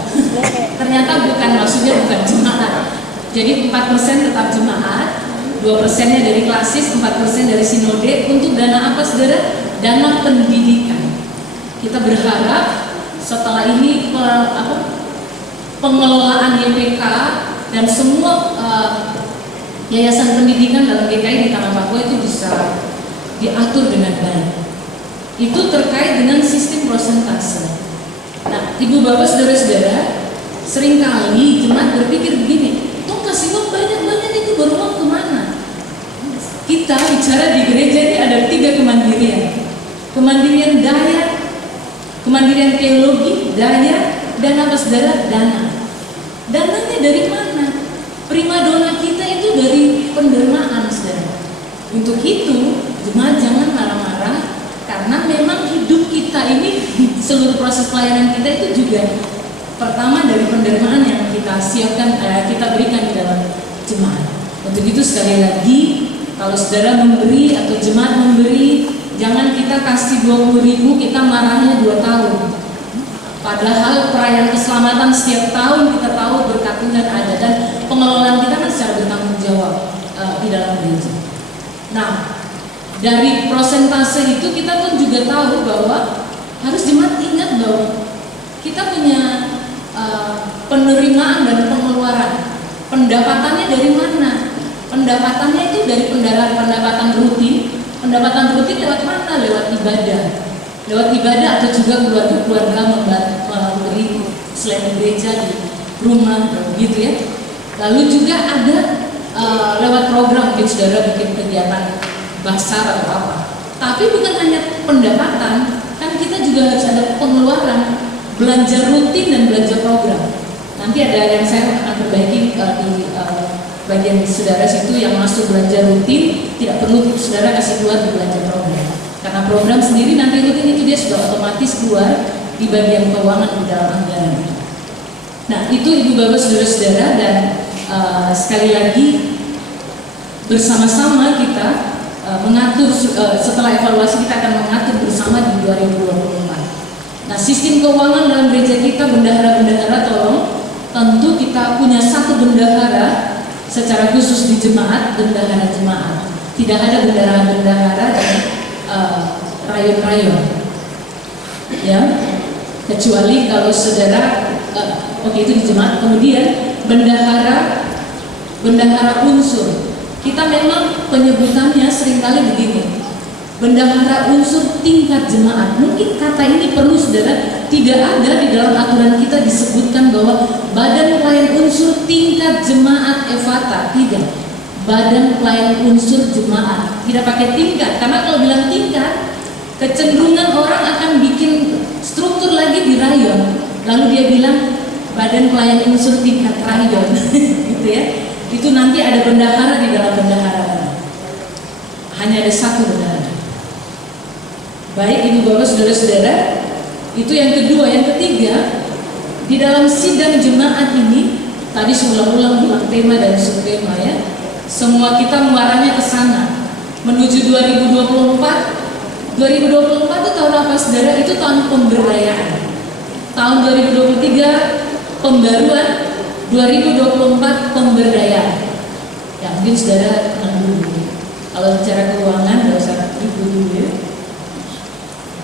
Ternyata maksudnya bukan jemaat. Jadi 4% tetap jemaat, 2%-nya dari klasis, 4% dari sinode. Untuk dana apa saudara? Dana pendidikan. Kita berharap setelah ini pengelolaan YPK dan semua yayasan pendidikan dalam GKI di tanah Papua itu bisa diatur dengan baik. Itu terkait dengan sistem prosentase. Nah, Ibu Bapak Saudara-saudara, seringkali jemaat berpikir begini, toh kasih uang banyak-banyak itu baru mau kemana? Kita bicara di gereja ini ada 3 kemandirian. Kemandirian daya, kemandirian teologi, daya, dan apa saudara? Dana. Dananya dari mana? Primadona kita itu dari pendanaan saudara. Untuk itu, jemaat jangan marah-marah, karena memang hidup kita ini, seluruh proses pelayanan kita itu juga pertama dari pendanaan yang kita siapkan, kita berikan di dalam jemaat. Untuk itu sekali lagi, kalau saudara memberi atau jemaat memberi, jangan kita kasih 20.000, kita marahnya 2 tahun. Padahal perayaan keselamatan setiap tahun kita tahu berkat Tuhan ada, dan pengelolaan kita kan secara bertanggung jawab di dalam gereja. Nah, dari prosentase itu kita pun juga tahu bahwa harus jemaat ingat bahwa kita punya penerimaan dan pengeluaran. Pendapatannya dari mana? Pendapatannya itu dari pendapatan rutin. Pendapatan rutin lewat mana? Lewat ibadah. Lewat ibadah atau juga keluarga memberi selain gereja di rumah, gitu ya. Lalu juga ada lewat program, mungkin saudara bikin kegiatan basar atau apa. Tapi bukan hanya pendapatan, kan kita juga harus ada pengeluaran, belanja rutin dan belanja program. Nanti ada yang saya akan perbaiki di bagian saudara situ yang masuk belanja rutin, tidak perlu saudara kasih keluar di belanja program. Karena program sendiri nanti rutin itu dia sudah otomatis keluar di bagian keuangan di dalam anggaran itu. Nah, itu Ibu Bapak Saudara-saudara, dan sekali lagi bersama-sama kita mengatur, setelah evaluasi kita akan mengatur bersama di 2024. Nah, sistem keuangan dalam gereja kita, bendahara-bendahara tolong, tentu kita punya satu bendahara secara khusus di jemaat, bendahara jemaat. Tidak ada bendahara-bendahara dan rayon-rayon, ya, kecuali kalau saudara oke, itu di jemaat. Kemudian bendahara unsur, kita memang penyebutannya seringkali begini, bendahara unsur tingkat jemaat. Mungkin kata ini perlu saudara, tidak ada di dalam aturan kita disebutkan bahwa badan pelayan unsur tingkat jemaat Evata, tidak. Badan pelayan unsur jemaat, tidak pakai tingkat, karena kalau bilang tingkat, kecenderungan orang akan bikin struktur lagi di rayon, lalu dia bilang badan pelayan unsur tingkat rayon, gitu ya. Itu nanti ada bendahara di dalam bendahara, hanya ada satu bendahara. Baik Ibu Bapak Saudara-saudara, itu yang kedua. Yang ketiga, di dalam sidang jemaat ini, tadi ulang-ulang bilang tema dan subtema ya. Semua kita muaranya ke sana menuju 2024. 2024 itu tahun apa saudara? Itu tahun pemberdayaan. Tahun 2023 pembaruan, 2024 pemberdayaan. Ya mungkin saudara tenang dulu. Kalau bicara keuangan nggak usah ribut dulu ya.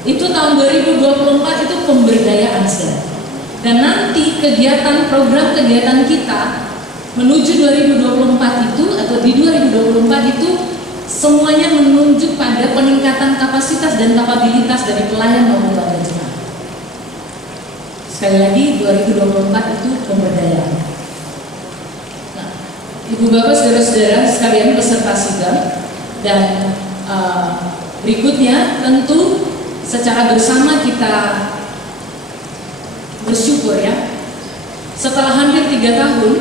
Itu tahun 2024 itu pemberdayaan saudara. Dan nanti program kegiatan kita menuju 2024 itu atau di 2024 itu semuanya menunjuk pada peningkatan kapasitas dan kapabilitas dari pelayan maupun warga jemaat. Sekali lagi 2024 itu pemberdayaan. Nah, Ibu Bapak saudara-saudara sekalian peserta sidang dan berikutnya tentu secara bersama kita bersyukur ya. Setelah hampir 3 tahun,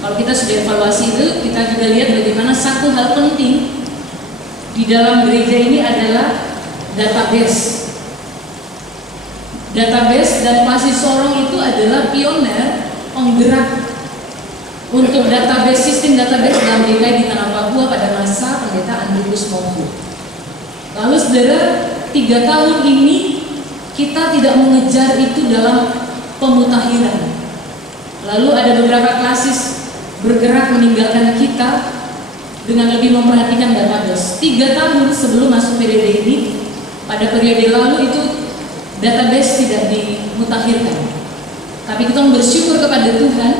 kalau kita sudah evaluasi itu, kita juga lihat bagaimana satu hal penting di dalam gereja ini adalah database. Database dan Pasir Sorong itu adalah pioner penggerak untuk database, sistem database dalam GKI di Tanah Papua pada masa pendeta Andrius Mohu. Lalu saudara, 3 tahun ini kita tidak mengejar itu dalam pemutahiran. Lalu ada beberapa klasis bergerak meninggalkan kita dengan lebih memperhatikan database. 3 tahun sebelum masuk periode ini, pada periode lalu itu database tidak dimutakhirkan. Tapi kita bersyukur kepada Tuhan.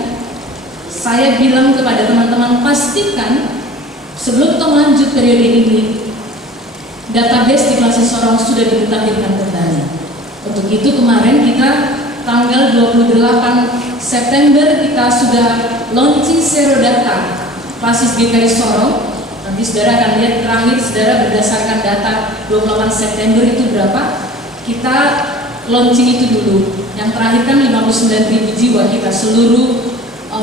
Saya bilang kepada teman-teman, pastikan sebelum kita lanjut periode ini, database di Pasir Sorong sudah dimutakhirkan kembali. Untuk itu kemarin kita tanggal 28 September kita sudah launching zero data Pasis GKI Sorong. Nanti saudara akan lihat terakhir saudara berdasarkan data 28 September itu berapa. Kita launching itu dulu. Yang terakhir kan 59.000 jiwa kita seluruh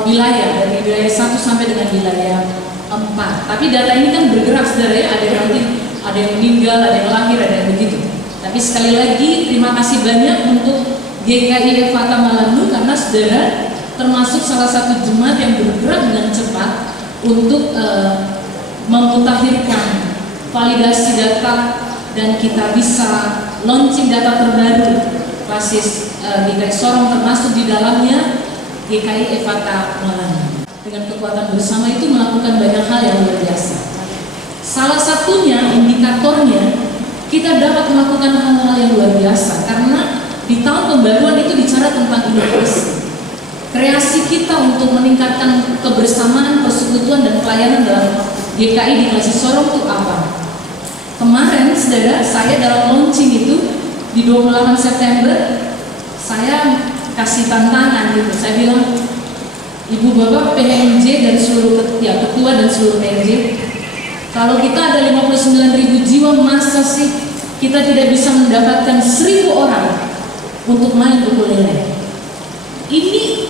wilayah, dari wilayah 1 sampai dengan wilayah 4. Tapi data ini kan bergerak saudara ya, ada yang nanti ada yang meninggal, ada yang lahir, ada yang begitu. Tapi sekali lagi terima kasih banyak untuk GKI Efata Malandu karena saudara termasuk salah satu jemaat yang bergerak dengan cepat untuk memutakhirkan validasi data dan kita bisa launching data terbaru Pasis GKI Sorong, termasuk di dalamnya GKI Efata Malandu. Dengan kekuatan bersama itu melakukan banyak hal yang luar biasa. Salah satunya indikatornya kita dapat melakukan hal-hal yang luar biasa karena di tahun pembaruan itu bicara tentang inovasi. Kreasi kita untuk meningkatkan kebersamaan, persekutuan dan pelayanan dalam GKI di Pasir Sorong itu apa? Kemarin saudara, saya dalam launching itu di 28 September saya kasih tantangan gitu. Saya bilang, Ibu Bapak PHMJ dan seluruh ketua dan seluruh PHMJ, kalau kita ada 59.000 jiwa, masa sih kita tidak bisa mendapatkan 1.000 orang untuk main ukulele? Ini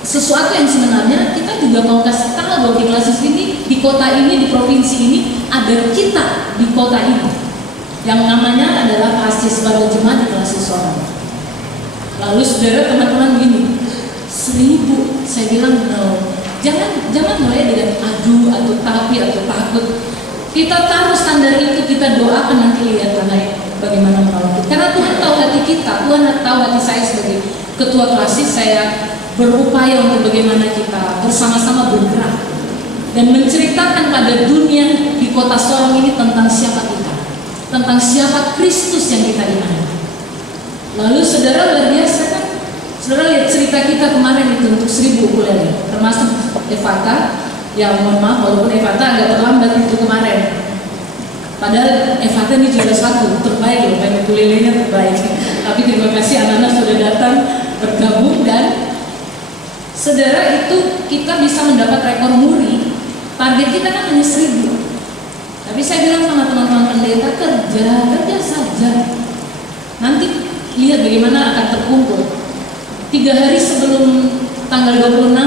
sesuatu yang sebenarnya kita juga mau kasih tahu bahwa di Klasis ini, di kota ini, di provinsi ini ada kita di kota ini yang namanya adalah mahasiswa jemaat di Klasis Sorong. Lalu saudara teman-teman gini, 1.000, saya bilang no, jangan mulai dengan adu atau tapi atau takut. Kita taruh standar itu, kita doakan nanti lihat bagaimana menolong. Karena Tuhan tahu hati kita, Tuhan tahu hati saya sebagai ketua Klasis. Saya berupaya untuk bagaimana kita bersama-sama bergerak dan menceritakan pada dunia di kota Sorong ini tentang siapa kita, tentang siapa Kristus yang kita imani. Lalu saudara luar biasa kan, saudara lihat cerita kita kemarin itu untuk 1.000 ukulele, termasuk Efata. Ya mohon maaf walaupun Efata agak terlambat itu kemarin. Padahal Efata ini juara 1 terbaik loh, main ukulelenya terbaik. Tapi terima kasih anak-anak sudah datang bergabung dan saudara itu kita bisa mendapat rekor muri. Target kita kan hanya 1.000. Tapi saya bilang sama teman-teman pendeta, kerja saja. Nanti lihat bagaimana akan terkumpul. 3 hari sebelum tanggal 26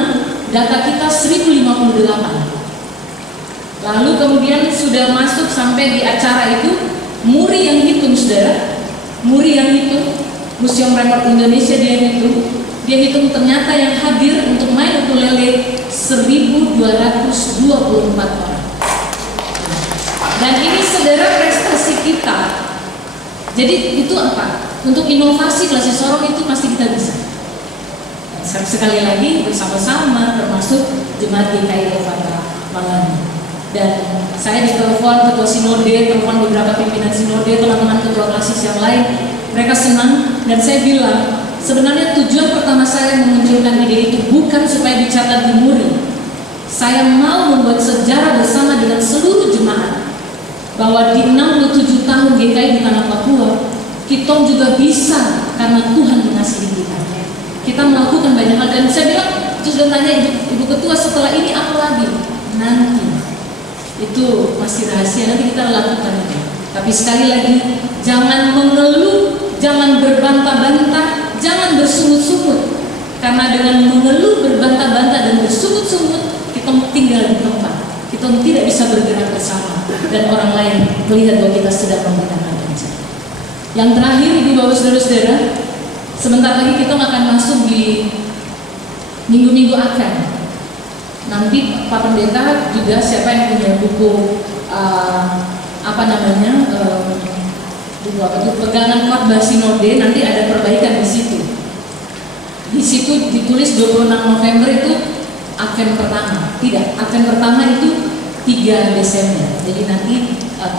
data kita 1.058. Lalu kemudian sudah masuk sampai di acara itu, muri yang hitung saudara, muri yang hitung, Museum Rekor Indonesia dia hitung ternyata yang hadir untuk main ukulele 1.224 orang. Dan ini saudara prestasi kita. Jadi itu apa? Untuk inovasi Klasik Sorong itu pasti kita bisa. Sekali lagi bersama-sama termasuk Jemaat GKI Evata Malani. Dan saya ditelepon ketua sinode, telepon beberapa pimpinan sinode, teman-teman ketua klasis yang lain. Mereka senang dan saya bilang sebenarnya tujuan pertama saya memunculkan ide itu bukan supaya dicatat di muri. Saya mau membuat sejarah bersama dengan seluruh jemaat bahwa di 67 tahun GKI di tanah Papua kita juga bisa karena Tuhan mengasihi kita. Kita melakukan banyak hal dan saya bilang terus dan tanya ibu ketua setelah ini apa lagi? Nanti itu masih rahasia, nanti kita lakukan itu. Tapi sekali lagi jangan mengeluh, jangan berbantah-bantah, jangan bersungut-sungut. Karena dengan mengeluh, berbantah-bantah dan bersungut-sungut kita tinggal di tempat. Kita tidak bisa bergerak bersama dan orang lain melihat bahwa kita sedang memberikan kerja. Yang terakhir ibu bapak saudara-saudara, sebentar lagi kita akan masuk di minggu-minggu akan. Nanti Pak Pendeta juga siapa yang punya buku buku apa itu pegangan khotbah sinode, nanti ada perbaikan di situ. Di situ ditulis 26 November itu akan pertama. Tidak, akan pertama itu 3 Desember. Jadi nanti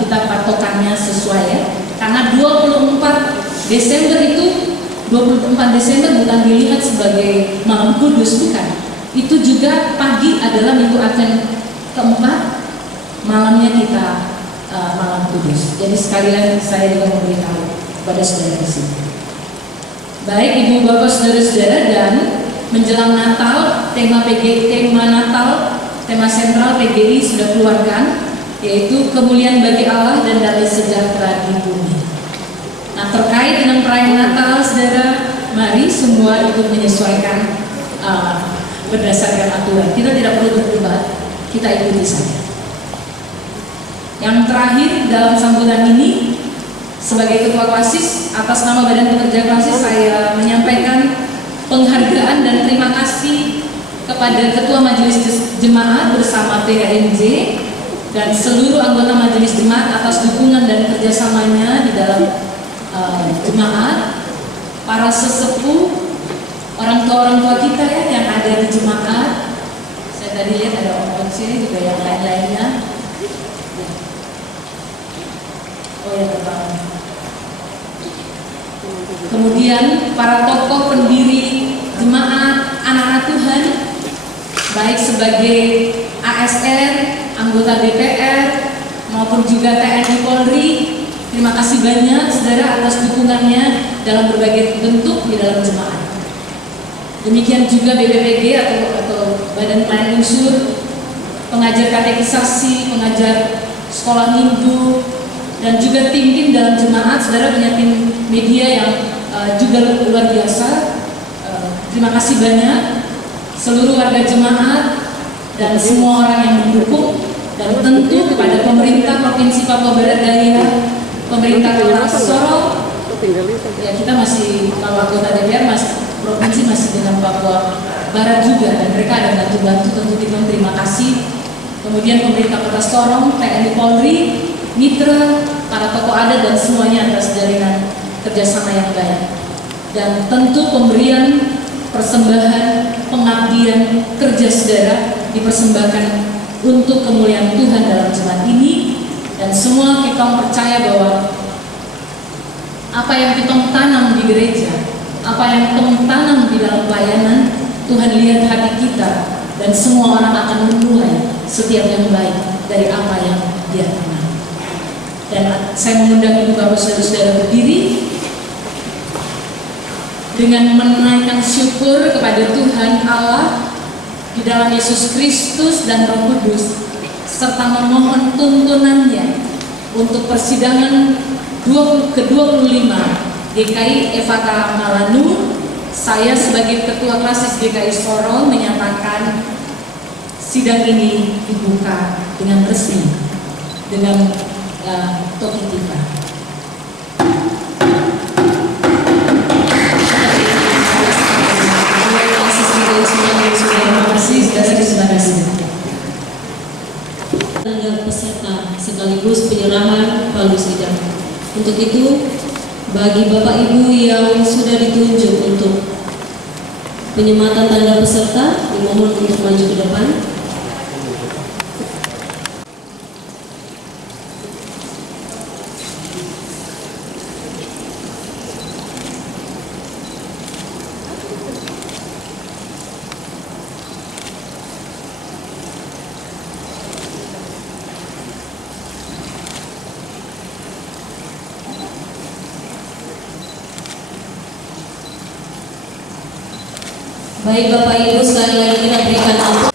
kita patokannya sesuai ya. Karena 24 Desember itu 24 Desember bukan dilihat sebagai malam kudus, bukan. Itu juga pagi adalah minggu akan keempat, malamnya kita malam kudus. Jadi sekalian saya juga memberitahu kepada saudara di sini. Baik ibu bapak saudara-saudara, dan menjelang Natal, tema Natal, tema sentral PGI sudah keluarkan, yaitu kemuliaan bagi Allah dan damai sejahtera di bumi. Nah, terkait dengan perayaan Natal, saudara, mari semua ikut menyesuaikan berdasarkan aturan. Kita tidak perlu berdebat, kita ikuti saja. Yang terakhir dalam sambutan ini, sebagai ketua klasis, atas nama Badan Pekerja Klasis saya menyampaikan penghargaan dan terima kasih kepada Ketua Majelis Jemaat bersama PHMJ dan seluruh anggota Majelis Jemaat atas dukungan dan kerjasamanya di dalam jemaat, para sesepuh, orang tua kita ya yang ada di jemaat. Saya tadi lihat ada Om Oce juga yang lain-lainnya. Oh ya, Bapak. Kemudian para tokoh pendiri jemaat, anak-anak Tuhan, baik sebagai ASN, anggota DPR maupun juga TNI Polri. Terima kasih banyak saudara atas dukungannya dalam berbagai bentuk di dalam jemaat. Demikian juga BPPG atau Badan Pelayanan Unsur, pengajar katekisasi, pengajar sekolah minggu, dan juga tim-tim dalam jemaat. Saudara punya tim media yang juga luar biasa. Terima kasih banyak seluruh warga jemaat dan semua orang yang mendukung, dan tentu kepada pemerintah Provinsi Papua Barat Daya, pemerintah Kota Sorong. Ya, kita masih kalau anggota DPR provinsi masih dengan Papua Barat juga, dan mereka ada bantu-bantu, tentu kita terima kasih. Kemudian pemerintah Kota Sorong, TNI Polri, mitra, para tokoh adat dan semuanya atas jalinan kerjasama yang baik. Dan tentu pemberian persembahan, pengabdian, kerja saudara dipersembahkan untuk kemuliaan Tuhan dalam jemaat ini, dan semua kita percaya bahwa apa yang kita tanam di gereja, apa yang kita tanam di dalam pelayanan, Tuhan lihat hati kita, dan semua orang akan memulai setiap yang baik dari apa yang dia tanam. Dan saya mengundang ibu bapak saudara-saudara berdiri dengan menaikkan syukur kepada Tuhan Allah di dalam Yesus Kristus dan Roh Kudus, serta memohon tuntunannya untuk persidangan ke-25 GKI Evata Malanu. Saya sebagai Ketua Klasis GKI Sorong menyatakan sidang ini dibuka dengan resmi dengan Toki Tifa. Terima kasih. tanda peserta sekaligus penyerahan palu sidang. Untuk itu, bagi Bapak Ibu yang sudah ditunjuk untuk penyematan tanda peserta, dimohon untuk maju ke depan. Baik Bapak Ibu, sekali lagi kita berikan aplaus.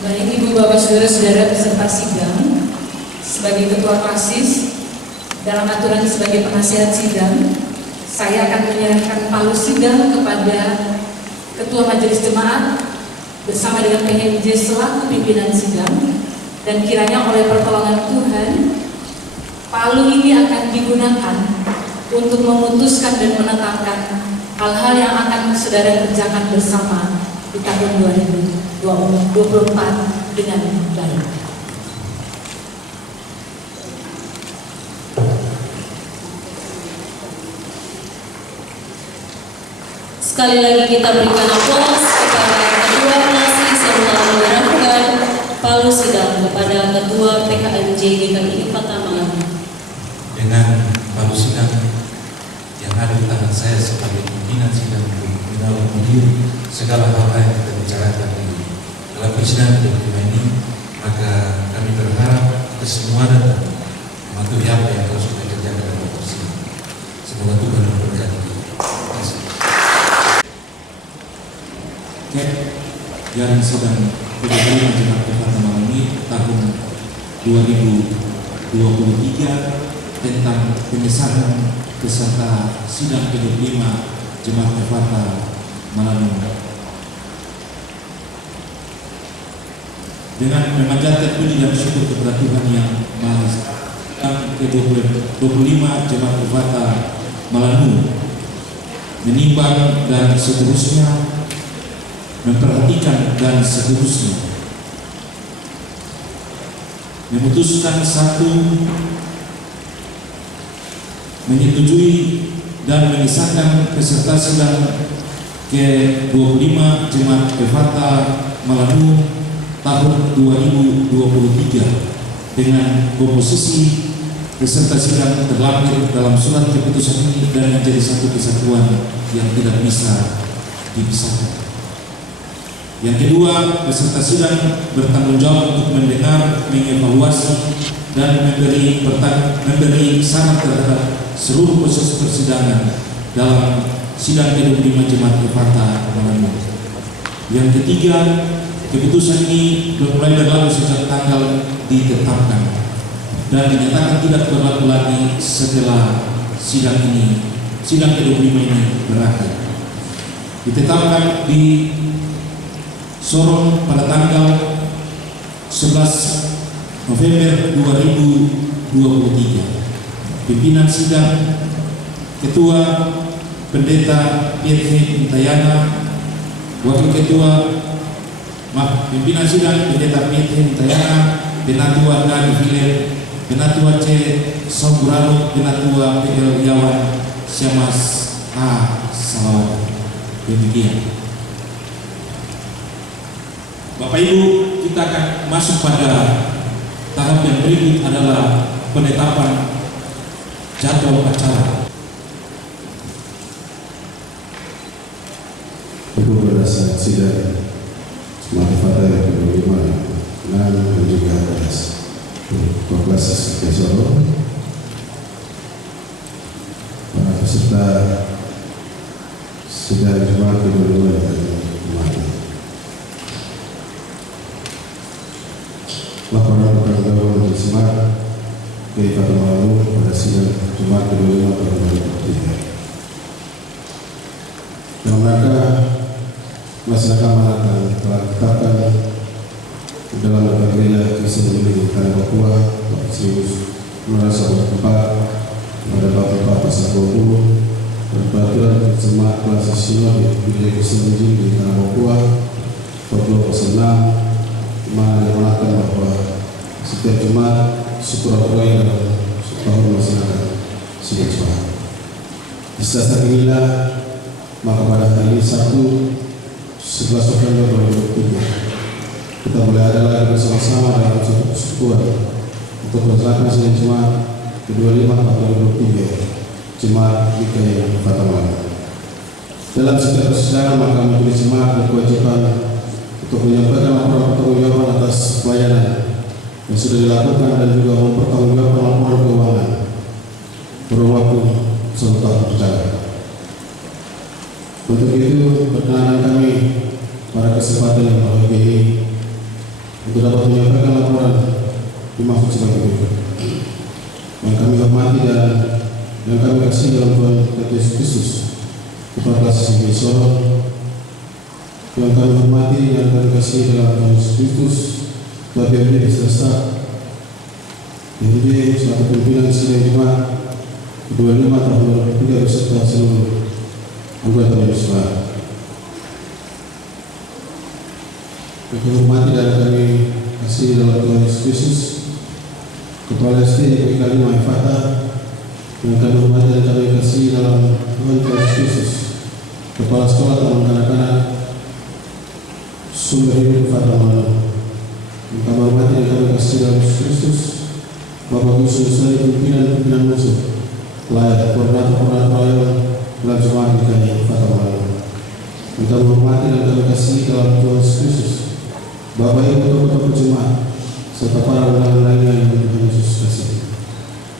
Baik Ibu Bapak Saudara-saudara peserta sidang, sebagai Ketua Klasis dalam aturan sebagai penasihat sidang, saya akan menyerahkan palu sidang kepada Ketua Majelis Jemaat bersama dengan PHMJ selaku pimpinan sidang, dan kiranya oleh pertolongan Tuhan palu ini akan digunakan untuk memutuskan dan menetapkan hal-hal yang akan saudara kerjakan bersama di tahun 2024 dengan baik. Sekali lagi kita berikan aplaus kepada Ketua Klasis yang telah menyerahkan palu sidang kepada Ketua PHMJ GKI Kota Malang. Dengan palu sidang yang ada di tangan saya sebagai pimpinan sidang untuk mengakomodir segala hal yang kita bicarakan di dalam persidangan ini, maka kami berharap kita semua datang mematuhi apa yang telah sudah kerjakan dalam persidangan. Semoga Tuhan memberkati kita. Terima kasih. Yang sedang berjalan Jemaat Kota Malang ini tahun 2023 tentang pengesahan peserta sidang ke-25 Jemaat Kota Malang. Dengan memanjatkan puji dan syukur kepada Tuhan Yang Maha Esa, sidang ke-25 Jemaat Kota Malang menimbang dan seterusnya, memperhatikan dan seterusnya, memutuskan satu, menyetujui dan mengesahkan peserta sidang ke-25 Jemaat Kota Malang tahun 2023 dengan komposisi peserta sidang terlampir dalam surat keputusan ini dan menjadi satu kesatuan yang tidak bisa dipisahkan. Yang kedua, peserta sidang bertanggung jawab untuk mendengar, mengevaluasi, dan memberi saran terhadap seluruh proses persidangan dalam sidang ke-25 Jemaat Kota Malang. Yang ketiga, keputusan ini mulai berlaku sejak tanggal ditetapkan dan dinyatakan tidak berlaku lagi setelah sidang ke-25 ini berakhir. Ditetapkan di Sorong pada tanggal 11 November 2023. Pimpinan sidang Ketua Pendeta Pietri Intayana, Wakil Ketua Pimpinan sidang Pendeta Pietri Intayana, Penatua Dani Filer, Penatua C Songgurano, Penatua PL Yawan Syamas A Salawat. Demikian. Bapak Ibu, kita akan masuk pada tahap yang berikut adalah penetapan jadwal acara. Ibu berdasar sidang Jemaat Kota yang ke-25 dan juga atas Klasis Solo, para peserta sidang Jemaat ke-25 yang kemarin. Laporan pertanggung jawab Jemaat GKI Kota Malang pada sidang Jemaat ke-25 tahun 2023. Dalam rangka melaksanakan amanat yang telah ditetapkan dalam Data Gereja Kristen Unity Tanah Papua 1944 pada bab 4 pasal 20 dan peraturan jemaat kelas sinode Gereja Kristen Unity di Tanah Papua 40 pasal 6 menyatakan bahwa setiap jemaat sekurang-kurangnya dalam setahun melaksanakan sidang jemaat. Di dasar inilah maka pada hari ini Sabtu 11 November 2023 kita boleh ada lagi bersama-sama dalam satu persekutuan untuk melaksanakan sidang jemaat ke-25 tahun 2023 Jemaat GKI Fatamala. Dalam setiap persidangan maka majelis jemaat berkewajiban untuk menyampaikan laporan pertanggungjawaban atas pelayanan yang sudah dilakukan dan juga mempertanggungjawabkan laporan keuangan kurun waktu 1 tahun berjalan. Untuk itu perkenanan kami pada kesempatan yang berbahagia ini untuk dapat menyampaikan laporan dimaksud sebagai berikut. Yang kami hormati dan yang kami kasih dalam Tuhan Yesus Kristus, Kepala Kasih Sorong, yang kami hormati dan kami kasih dalam Tuhan Yesus Kristus, Tuhan PMD Beserta PMD selaku pimpinan sidang jemaat ke-25 tahun 2023 beserta seluruh anggota majelis jemaat. Yang kami hormati dan kami kasih dalam Tuhan Yesus Kristus, Kepala SD PKI Maifata, yang kami hormati dan kami kasih dalam Tuhan Yesus Kristus, Kepala Sekolah Taman Kanak-kanak Sumber Hidup Fatamala, yang kami hormati dan kami kasih dalam Yesus Kristus, Bapak Yusuf Sari pimpinan musuh, layak koordinator dalam jemaat GKI Fatamala, yang kami hormati dan kami kasih dalam Tuhan Yesus Kristus, Bapak Ibu Ketua Jemaat serta para undangan lainnya yang Tuhan Yesus kasih.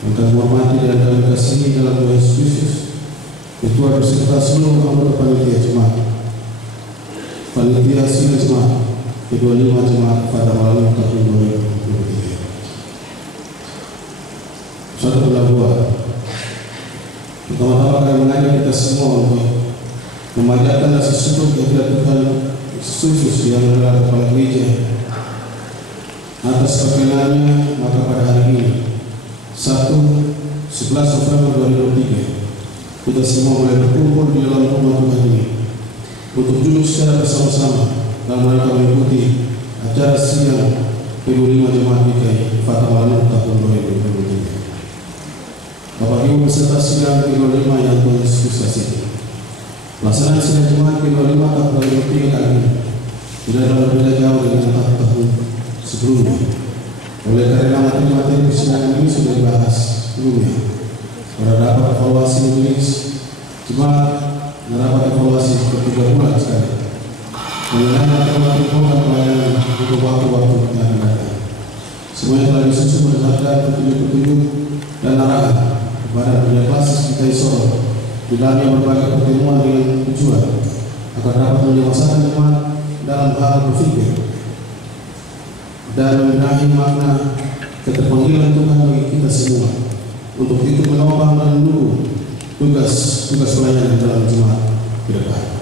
Yang kami hormati dan kami kasih dalam Tuhan Yesus Kristus, Ketua beserta seluruh anggota panitia jemaat, panitia sidang jemaat ke-25 jemaat pada malam tahun 2023. Suatu pelabuhan. Pertama-tama kami mengajak kita semua untuk memanjatkan dan sesuatu kehadirat Tuhan Yesus yang adalah Kepala Gereja atas perkenannya. Maka pada hari ini Sabtu 11 November 2023 kita semua mulai berkumpul di dalam rumah Tuhan ini untuk duduk secara bersama-sama dalam rangka mengikuti acara sidang ke-25 Jemaat GKI Fatamala tahun 2023. Bapak Ibu beserta sidang ke-25 yang Tuhan Yesus kasih. Pelaksanaan sidang jemaat ke-25 tahun 2023 kali ini tidak ada berbeda jauh dengan tahun sebelumnya. Oleh karena materi persidangan ini sudah dibahas sebelumnya. Pada rapat evaluasi majelis jemaat dan rapat evaluasi per-3 bulan sekali. Mengenai materi program pelayanan untuk waktu-waktu yang akan datang. Semuanya telah disusun berdasarkan petunjuk-petunjuk dan arahan kepada Gereja Klasis GKI Sorong di dalamnya berbagai pertemuan dengan tujuan agar dapat mendewasakan jemaat dalam hal berpikir dan membenahi makna keterpanggilan Tuhan bagi kita semua untuk itu menopang dan mendukung tugas pelayanan dalam jemaat ke depan.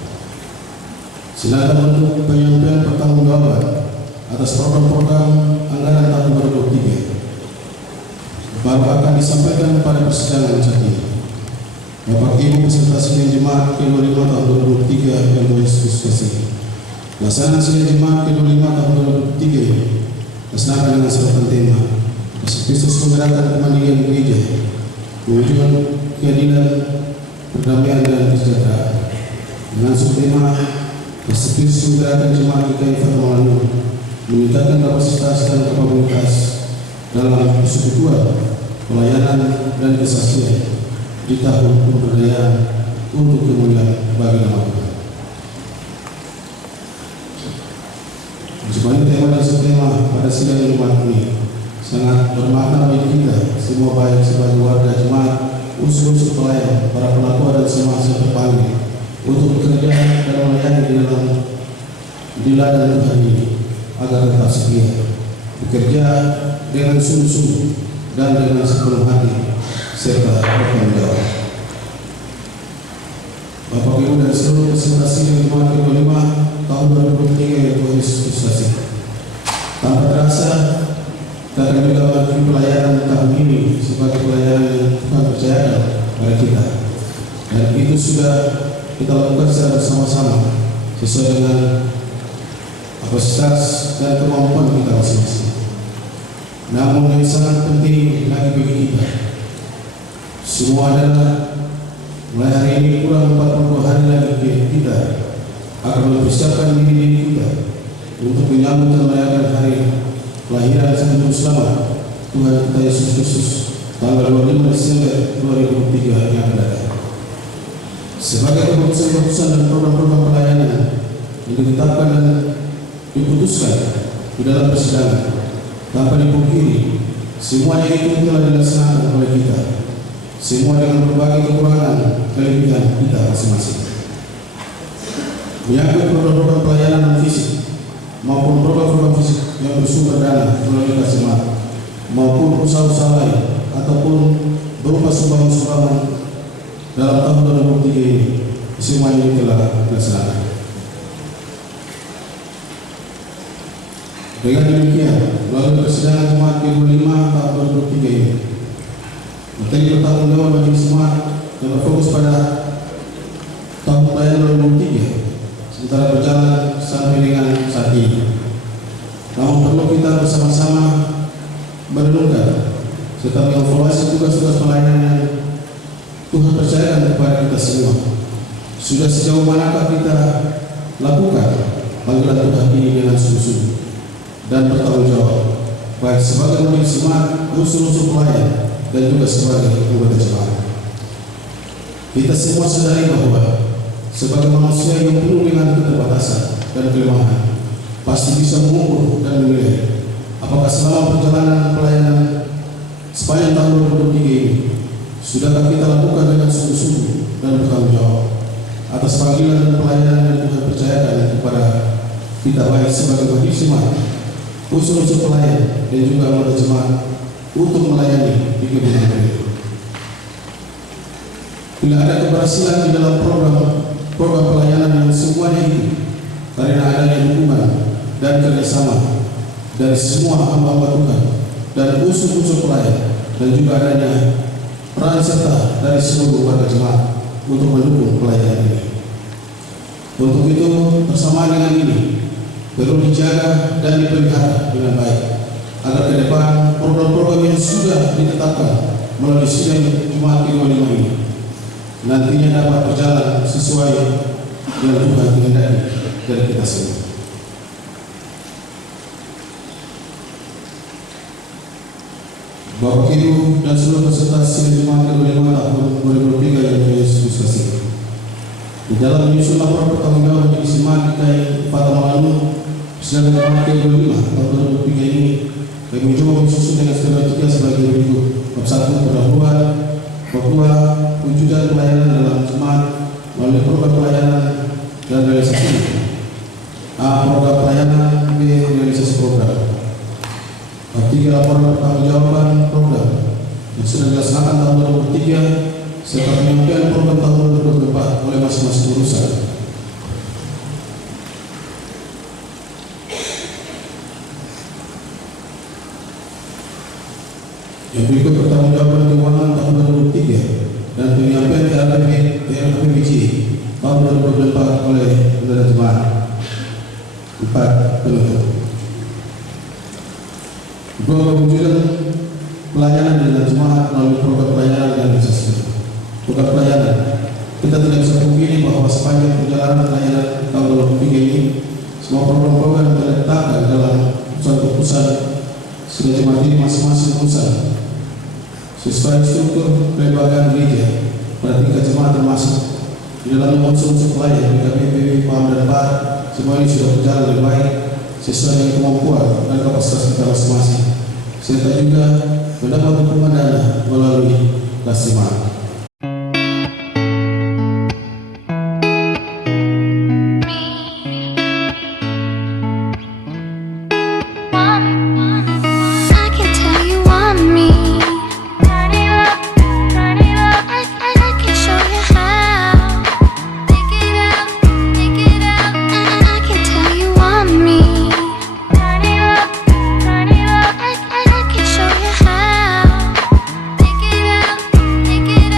Silakan untuk penyampaian pertanggungjawaban atas program-program anggaran tahun 2023 baru akan disampaikan pada persidangan saat ini. Bapak Ibu beserta sidang jemaat ke-25 tahun 2023 yang Tuhan Yesus kasih. Pelaksanaan sidang jemaat ke-25 tahun 2023 dilaksanakan dengan sebutan tema Yesus Kristus menggerakkan kemandirian gereja, mewujudkan keadilan, perdamaian dan kesejahteraan. Dengan subtema Yesus Kristus menggerakkan jemaat GKI Fatamala meningkatkan kapasitas dan kapabilitas dalam persekutuan, pelayanan dan kesaksian di tahun pemberdayaan untuk kemuliaan bagi nama Tuhan. Sebenarnya tema dan subtema pada sidang jemaat ini sangat bermakna bagi kita semua, baik sebagai warga jemaat, unsur-unsur pelayan, para pelapor dan semua yang terpanggil untuk bekerja dan melayani di ladang Tuhan ini agar tetap setia, bekerja dengan sungguh-sungguh dan dengan sepenuh hati serta bertanggung jawab. Bapak Ibu dan seluruh peserta sidang jemaat ke-25 tahun 2023 yang Tuhan Yesus kasih. Tanpa sesuai dengan kapasitas dan kemampuan kita masing-masing. Namun yang sangat penting lagi bagi kita semua adalah mulai hari ini kurang 40 hari lagi kita akan mempersiapkan diri kita untuk menyambut dan merayakan hari kelahiran Sang Juru Selamat Tuhan kita Yesus Kristus tanggal 25 Desember 2023 yang akan datang. Sebagai keputusan-keputusan dan program-program pelayanan yang ditetapkan dan diputuskan di dalam persidangan tanpa dipungkiri, semuanya itu telah dilaksanakan oleh kita, semua dengan berbagai kekurangan kelebihan kita masing-masing. Menyangkut program-program pelayanan non fisik maupun program-program fisik yang bersumber dana melalui Kasima maupun usaha-usaha lain ataupun berupa sumbangan-sumbangan dalam tahun 2023 ini, semua ini telah dilaksanakan. Dengan demikian, melalui persidangan Jumat ke-25 tahun 2023 ini, materi bertanggung jawab majelis Jumat yang berfokus pada tahun pelayanan 2023 sementara berjalan sampai dengan saat ini. Namun perlu kita bersama-sama merenungkan serta mengevaluasi tugas-tugas pelayanan yang Tuhan percayakan kepada kita semua. Sudah sejauh manakah kita lakukan panggilan Tuhan ini dengan sungguh-sungguh dan bertanggung jawab, baik sebagai majelis jemaat, unsur-unsur pelayan, dan juga sebagai anggota jemaat. Kita semua sadari bahwa sebagai manusia yang penuh dengan keterbatasan dan kelemahan, pasti bisa mengukur dan menilai apakah selama perjalanan pelayanan sepanjang tahun 2023 ini sudahkah kita lakukan dengan sungguh-sungguh dan bertanggung jawab atas panggilan dan pelayanan yang Tuhan percayakan kepada kita, baik sebagai majelis jemaat, unsur-unsur pelayan, dan juga anggota jemaat untuk melayani di kemudian hari. Bila ada keberhasilan di dalam program pelayanan yang semuanya itu karena adanya dukungan dan kerjasama dari semua hamba-hamba Tuhan dan unsur-unsur pelayan, dan juga adanya peran serta dari seluruh warga jemaat untuk mendukung pelayanan ini. Untuk itu, bersamaan dengan ini perlu dijaga dan dipelihara dengan baik agar ke depan program-program yang sudah ditetapkan melalui sidang Jumat ke-25 ini nantinya dapat berjalan sesuai dengan Tuhan kehendaki dari kita semua. Bapak Ibu dan seluruh peserta sidang Jumat ke-25 tahun 2023 yang Yesus kasih. Di dalam menyusun laporan pertanggungjawaban majelis jemaat DKI pada lalu sidang Jumat ke-25 tahun 2023 ini, kami mencoba menyusun dengan skematika sebagai berikut. Bab 1, pendahuluan. Bab 2, wujudkan pelayanan dalam jemaat melalui program pelayanan dan realisasi. A. Program pelayanan. B. Realisasi program. Bab 3, laporan pertanggungjawaban program yang sudah dilaksanakan tahun 2023 serta penyampaian program tahun 2024 oleh masing-masing urusan. Yang berikut pertanggungjawaban keuangan tahun 2023 dan penyampaian TLPBJ tahun 2024 oleh saudara jemaat. 4. Penutup. 2. Pewujudan pelayanan dengan jemaat melalui program pelayanan dan realisasi. Program pelayanan, kita tidak bisa pungkiri bahwa sepanjang perjalanan pelayanan tahun 2023 ini, semua program-program yang terletakkan dalam keputusan sudah jemaat ini masing-masing urusan sesuai struktur kelembagaan gereja pada tingkat jemaat termasuk di dalam unsur-unsur pelayan BKPB, PAM dan PAR. Semua ini sudah berjalan dengan baik sesuai dengan kemampuan dan kapasitas kita masing-masing, serta juga mendapat dukungan dana melalui Kasima. Take it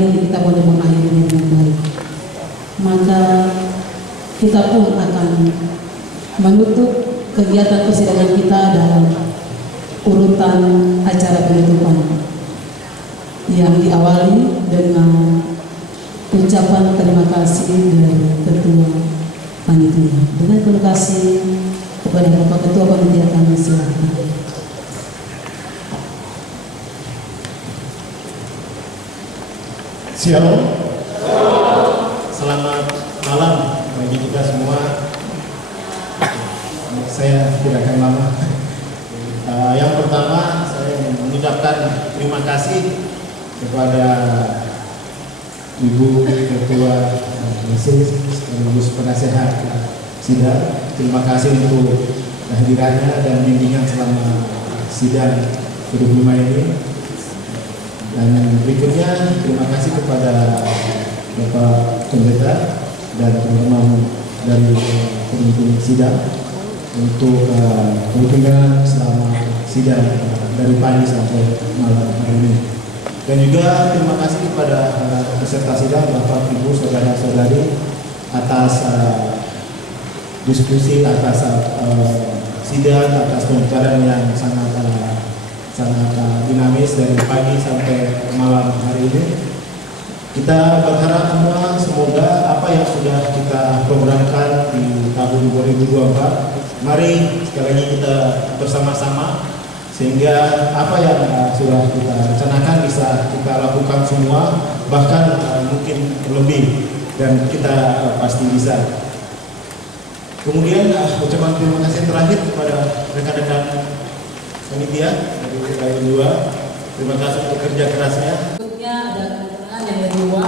hari ini kita boleh mengakhirinya dengan baik. Maka kita pun akan menutup kegiatan persidangan kita dalam urutan acara penutupan yang diawali dengan ucapan terima kasih dari Ketua Panitia. Dengan terima kasih kepada Bapak Ketua Panitia kami, silakan. Shalom. Selamat malam bagi kita semua. Saya tidak akan lama. Yang pertama saya mengucapkan terima kasih kepada Ibu Ketua Majelis sekaligus penasehat sidang. Terima kasih untuk kehadirannya dan bimbingan selama sidang ke-25 ini. Dan berikutnya terima kasih kepada Bapak Pendeta dan teman-teman dari pemimpin sidang untuk pembimbingan selama sidang dari pagi sampai malam hari ini. Dan juga terima kasih kepada peserta sidang, Bapak, Ibu, saudara-saudari atas diskusi, atas sidang, atas pembicaraan yang sangat dinamis dari pagi sampai malam hari ini. Kita berharap semua semoga apa yang sudah kita programkan di tahun 2024, mari sekali lagi kita bersama-sama sehingga apa yang sudah kita rencanakan bisa kita lakukan semua, bahkan mungkin lebih, dan kita pasti bisa. Kemudian ucapan terima kasih terakhir kepada rekan-rekan panitia dari Rayon 2. Terima kasih untuk kerja kerasnya. Berikutnya ada keterangan yang kedua.